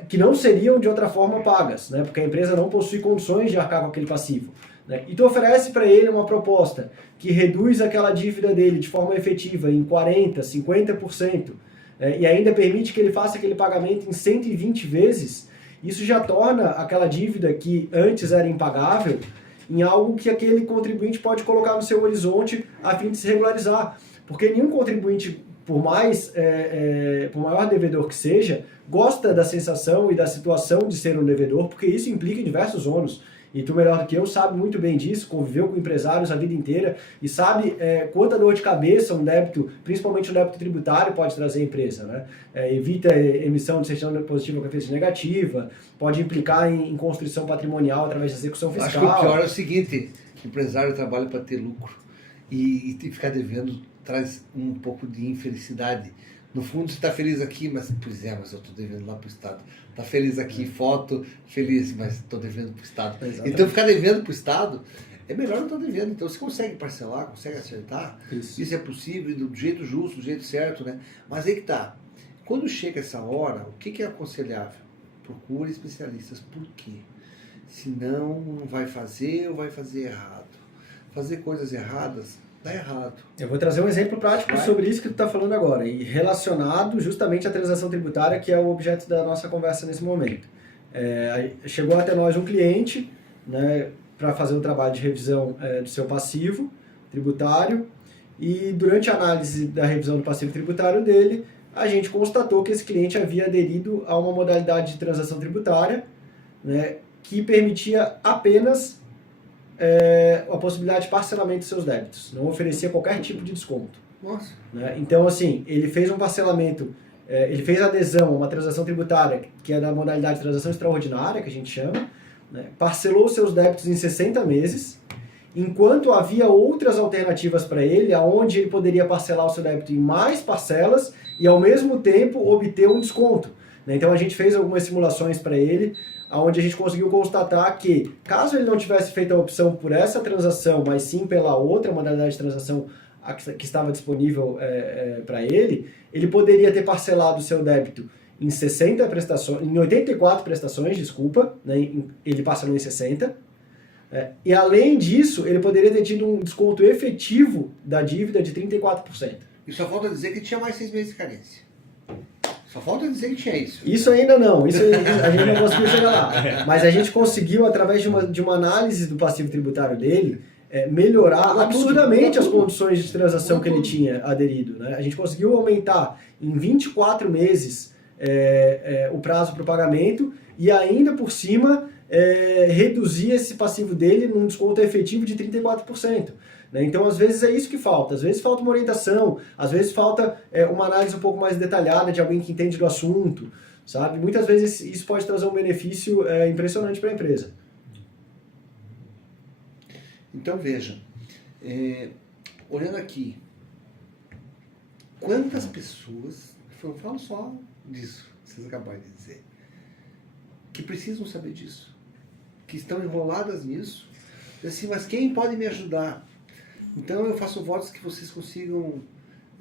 que não seriam de outra forma pagas, né, porque a empresa não possui condições de arcar com aquele passivo. Né, e tu oferece para ele uma proposta que reduz aquela dívida dele de forma efetiva em 40%, 50%, e ainda permite que ele faça aquele pagamento em 120 vezes, isso já torna aquela dívida que antes era impagável em algo que aquele contribuinte pode colocar no seu horizonte a fim de se regularizar. Porque nenhum contribuinte, por maior devedor que seja, gosta da sensação e da situação de ser um devedor, porque isso implica diversos ônus. E tu, melhor do que eu, sabe muito bem disso, conviveu com empresários a vida inteira e sabe quanta dor de cabeça um débito, principalmente um débito tributário, pode trazer à empresa. Né? Evita emissão de certidão positiva com efeito negativa, pode implicar em construção patrimonial através da execução fiscal. Acho que o pior é o seguinte, o empresário trabalha para ter lucro e ficar devendo traz um pouco de infelicidade. No fundo, você está feliz aqui, mas eu estou devendo lá para o Estado. Está feliz aqui, foto, feliz, mas estou devendo para o Estado. Exatamente. Então, ficar devendo para o Estado é melhor não estar devendo. Então, você consegue parcelar, consegue acertar. Isso é possível, do jeito justo, do jeito certo, né? Mas aí que tá. Quando chega essa hora, o que é aconselhável? Procure especialistas. Por quê? Senão, não vai fazer ou vai fazer errado. Fazer coisas erradas dá errado. Eu vou trazer um exemplo prático sobre isso que tu está falando agora, e relacionado justamente à transação tributária, que é o objeto da nossa conversa nesse momento. Chegou até nós um cliente, né, para fazer um trabalho de revisão do seu passivo tributário, e durante a análise da revisão do passivo tributário dele, a gente constatou que esse cliente havia aderido a uma modalidade de transação tributária, né, que permitia apenas a possibilidade de parcelamento de seus débitos. Não oferecia qualquer tipo de desconto. Nossa. Né? Então, assim, ele fez um parcelamento, ele fez adesão a uma transação tributária, que é da modalidade de transação extraordinária, que a gente chama, né? Parcelou seus débitos em 60 meses, enquanto havia outras alternativas para ele, onde ele poderia parcelar o seu débito em mais parcelas e, ao mesmo tempo, obter um desconto. Né? Então, a gente fez algumas simulações para ele, onde a gente conseguiu constatar que, caso ele não tivesse feito a opção por essa transação, mas sim pela outra modalidade de transação que estava disponível para ele, ele poderia ter parcelado o seu débito em 60 prestações, em 84 prestações, né, ele parcelou em 60, e além disso, ele poderia ter tido um desconto efetivo da dívida de 34%. E só falta dizer que tinha mais 6 meses de carência. Só falta dizer que tinha isso. Isso ainda não, a gente não conseguiu chegar lá. Mas a gente conseguiu, através de uma análise do passivo tributário dele, melhorar absurdamente as condições de transação que ele tinha aderido. Né? A gente conseguiu aumentar em 24 meses o prazo para o pagamento e ainda por cima reduzir esse passivo dele num desconto efetivo de 34%. Né? Então, às vezes é isso que falta. Às vezes falta uma orientação, às vezes falta uma análise um pouco mais detalhada de alguém que entende do assunto, sabe? Muitas vezes isso pode trazer um benefício impressionante para a empresa. Então, veja, olhando aqui, quantas pessoas, eu falo só disso, que vocês acabaram de dizer, que precisam saber disso, que estão enroladas nisso, assim, mas quem pode me ajudar? Então eu faço votos que vocês consigam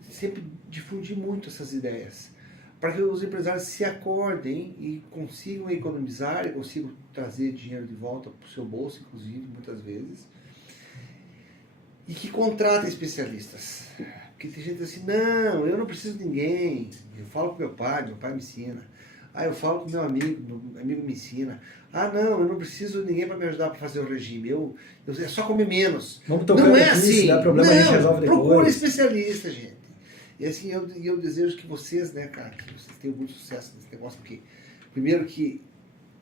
sempre difundir muito essas ideias, para que os empresários se acordem e consigam economizar e consigam trazer dinheiro de volta para o seu bolso, inclusive, muitas vezes, e que contratem especialistas. Porque tem gente assim, não, eu não preciso de ninguém, eu falo com meu pai me ensina. Eu falo com meu amigo me ensina. Não, eu não preciso de ninguém para me ajudar para fazer o regime. É só comer menos. Não é assim. Se dá problema, a gente resolve depois. Procura especialista, gente. E assim, eu desejo que vocês, né, cara, que vocês tenham muito sucesso nesse negócio, porque, primeiro que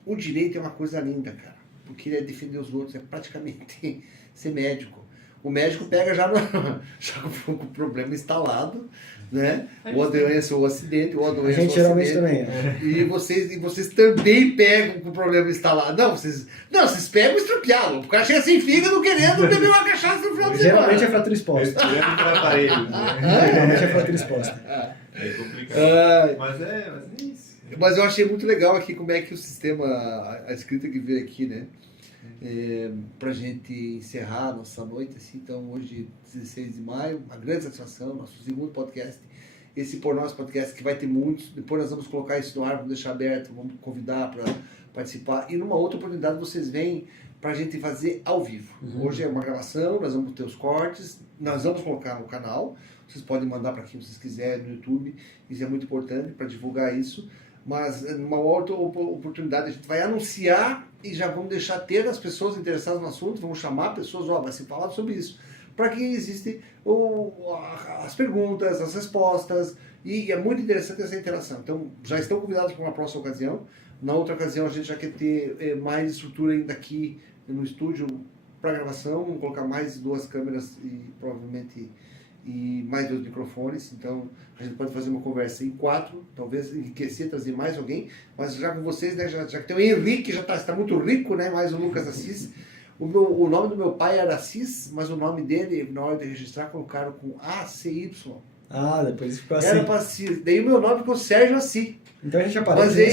o direito é uma coisa linda, cara, porque ele é defender os outros, é praticamente ser médico. O médico pega já com o problema instalado, né? Ou a doença, ou o acidente, ou a doença, a gente geralmente também. E vocês também pegam com o problema instalado. Não, vocês pegam estrupiado. O cara chega sem fígado querendo beber uma cachaça no final de semana. Geralmente é fratura exposta. Geralmente é fratura exposta. É complicado. Mas é isso. Mas eu achei muito legal aqui como é que o sistema, a escrita que veio aqui, né? Pra gente encerrar a nossa noite, assim, então hoje, 16 de maio, uma grande satisfação, nosso segundo podcast, esse Por Nós Podcast, que vai ter muitos, depois nós vamos colocar isso no ar, vamos deixar aberto, vamos convidar para participar, e numa outra oportunidade vocês vêm pra gente fazer ao vivo. Hoje é uma gravação, nós vamos ter os cortes, nós vamos colocar no canal, vocês podem mandar para quem vocês quiserem no YouTube, isso é muito importante para divulgar isso. Mas numa outra oportunidade a gente vai anunciar e já vamos deixar ter as pessoas interessadas no assunto, vamos chamar pessoas, vai se falar sobre isso, para que existem as perguntas, as respostas, e é muito interessante essa interação. Então, já estão convidados para uma próxima ocasião. Na outra ocasião a gente já quer ter mais estrutura ainda aqui no estúdio para gravação, vamos colocar mais 2 câmeras e provavelmente mais 2 microfones, então a gente pode fazer uma conversa em 4, talvez enriquecer, trazer mais alguém, mas já com vocês, né, já que tem o Henrique, já está muito rico, né, mais o Lucas Assis. O nome do meu pai era Assis, mas o nome dele, na hora de registrar, colocaram com ACY. Depois ficou assim. Era para Assis, daí o meu nome ficou Sérgio Assis. Então a gente aparece.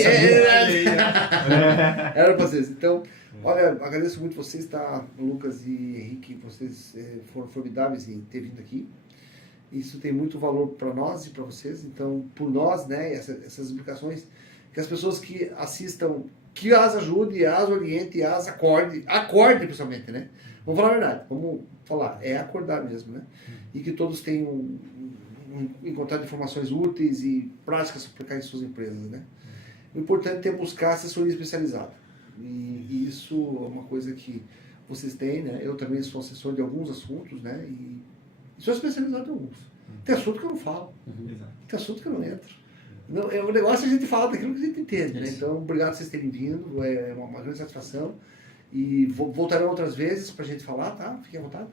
Era para vocês. Então, olha, agradeço muito vocês, tá, Lucas e Henrique, vocês foram formidáveis em ter vindo aqui. Isso tem muito valor para nós e para vocês. Então, por nós, né, essas implicações, que as pessoas que assistam, que as ajude, as oriente, as acorde principalmente, né? Vamos falar a verdade, vamos falar, é acordar mesmo, né? E que todos tenham encontrado informações úteis e práticas para aplicar em suas empresas, né? O importante é buscar assessoria especializada. E isso é uma coisa que vocês têm, né? Eu também sou assessor de alguns assuntos, né? E sou especializado em alguns. Tem assunto que eu não falo. Tem assunto que eu não entro. Não, o negócio é a gente falar daquilo que a gente entende, né? Então, obrigado por vocês terem vindo. É uma grande satisfação. E voltarão outras vezes para a gente falar, tá? Fiquem à vontade.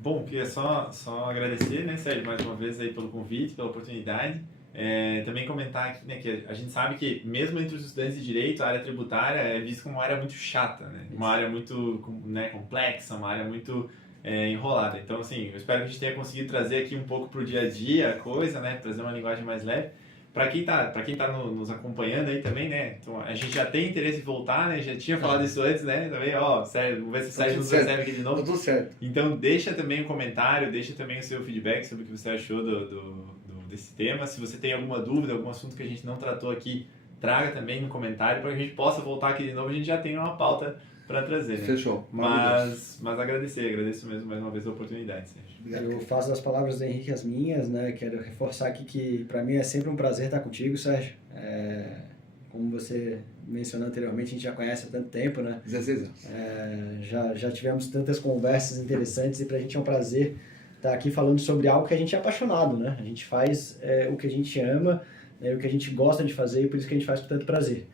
Bom, queria só agradecer, né, Sérgio, mais uma vez aí pelo convite, pela oportunidade. Também comentar aqui, né, que a gente sabe que mesmo entre os estudantes de direito, a área tributária é vista como uma área muito chata, né? Uma área muito, né, complexa, uma área muito enrolada. Então, assim, eu espero que a gente tenha conseguido trazer aqui um pouco para o dia a dia a coisa, né? Trazer uma linguagem mais leve. Para quem tá nos acompanhando aí também, né? Então, a gente já tem interesse em voltar, né? Já tinha falado isso antes, né? Também, Sérgio, vamos ver se o Sérgio nos recebe aqui de novo. Tudo certo. Então, deixa também um comentário, deixa também o seu feedback sobre o que você achou desse tema. Se você tem alguma dúvida, algum assunto que a gente não tratou aqui, traga também no comentário para que a gente possa voltar aqui de novo. A gente já tem uma pauta para trazer, né? Fechou. Mas agradeço mesmo mais uma vez a oportunidade, Sérgio. Eu faço das palavras do Henrique as minhas, né? Quero reforçar aqui que para mim é sempre um prazer estar contigo, Sérgio. Como você mencionou anteriormente, a gente já conhece há tanto tempo, né? 16 anos. Já tivemos tantas conversas interessantes e para a gente é um prazer estar aqui falando sobre algo que a gente é apaixonado, né? A gente faz o que a gente ama, né? O que a gente gosta de fazer e por isso que a gente faz com tanto prazer.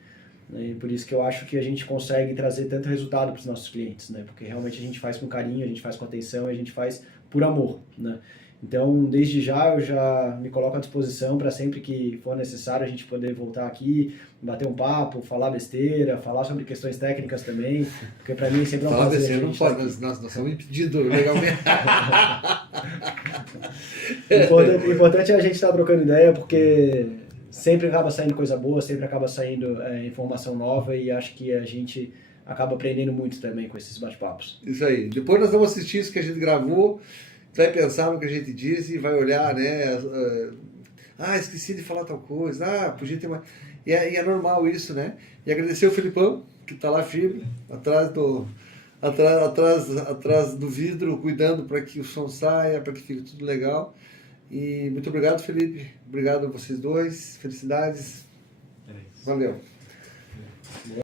E por isso que eu acho que a gente consegue trazer tanto resultado para os nossos clientes, né? Porque realmente a gente faz com carinho, a gente faz com atenção e a gente faz por amor, né? Então, desde já, eu já me coloco à disposição para sempre que for necessário a gente poder voltar aqui, bater um papo, falar besteira, falar sobre questões técnicas também, porque para mim sempre é um prazer. Besteira não pode, nós somos impedidos legalmente. Importante é a gente estar trocando ideia, porque sempre acaba saindo coisa boa, sempre acaba saindo informação nova e acho que a gente acaba aprendendo muito também com esses bate-papos. Isso aí. Depois nós vamos assistir isso que a gente gravou, vai pensar no que a gente disse e vai olhar, né? Esqueci de falar tal coisa. Podia ter mais. E é normal isso, né? E agradecer o Felipão, que está lá firme, atrás do vidro, cuidando para que o som saia, para que fique tudo legal. E muito obrigado, Felipe. Obrigado a vocês dois. Felicidades. Valeu. Boa.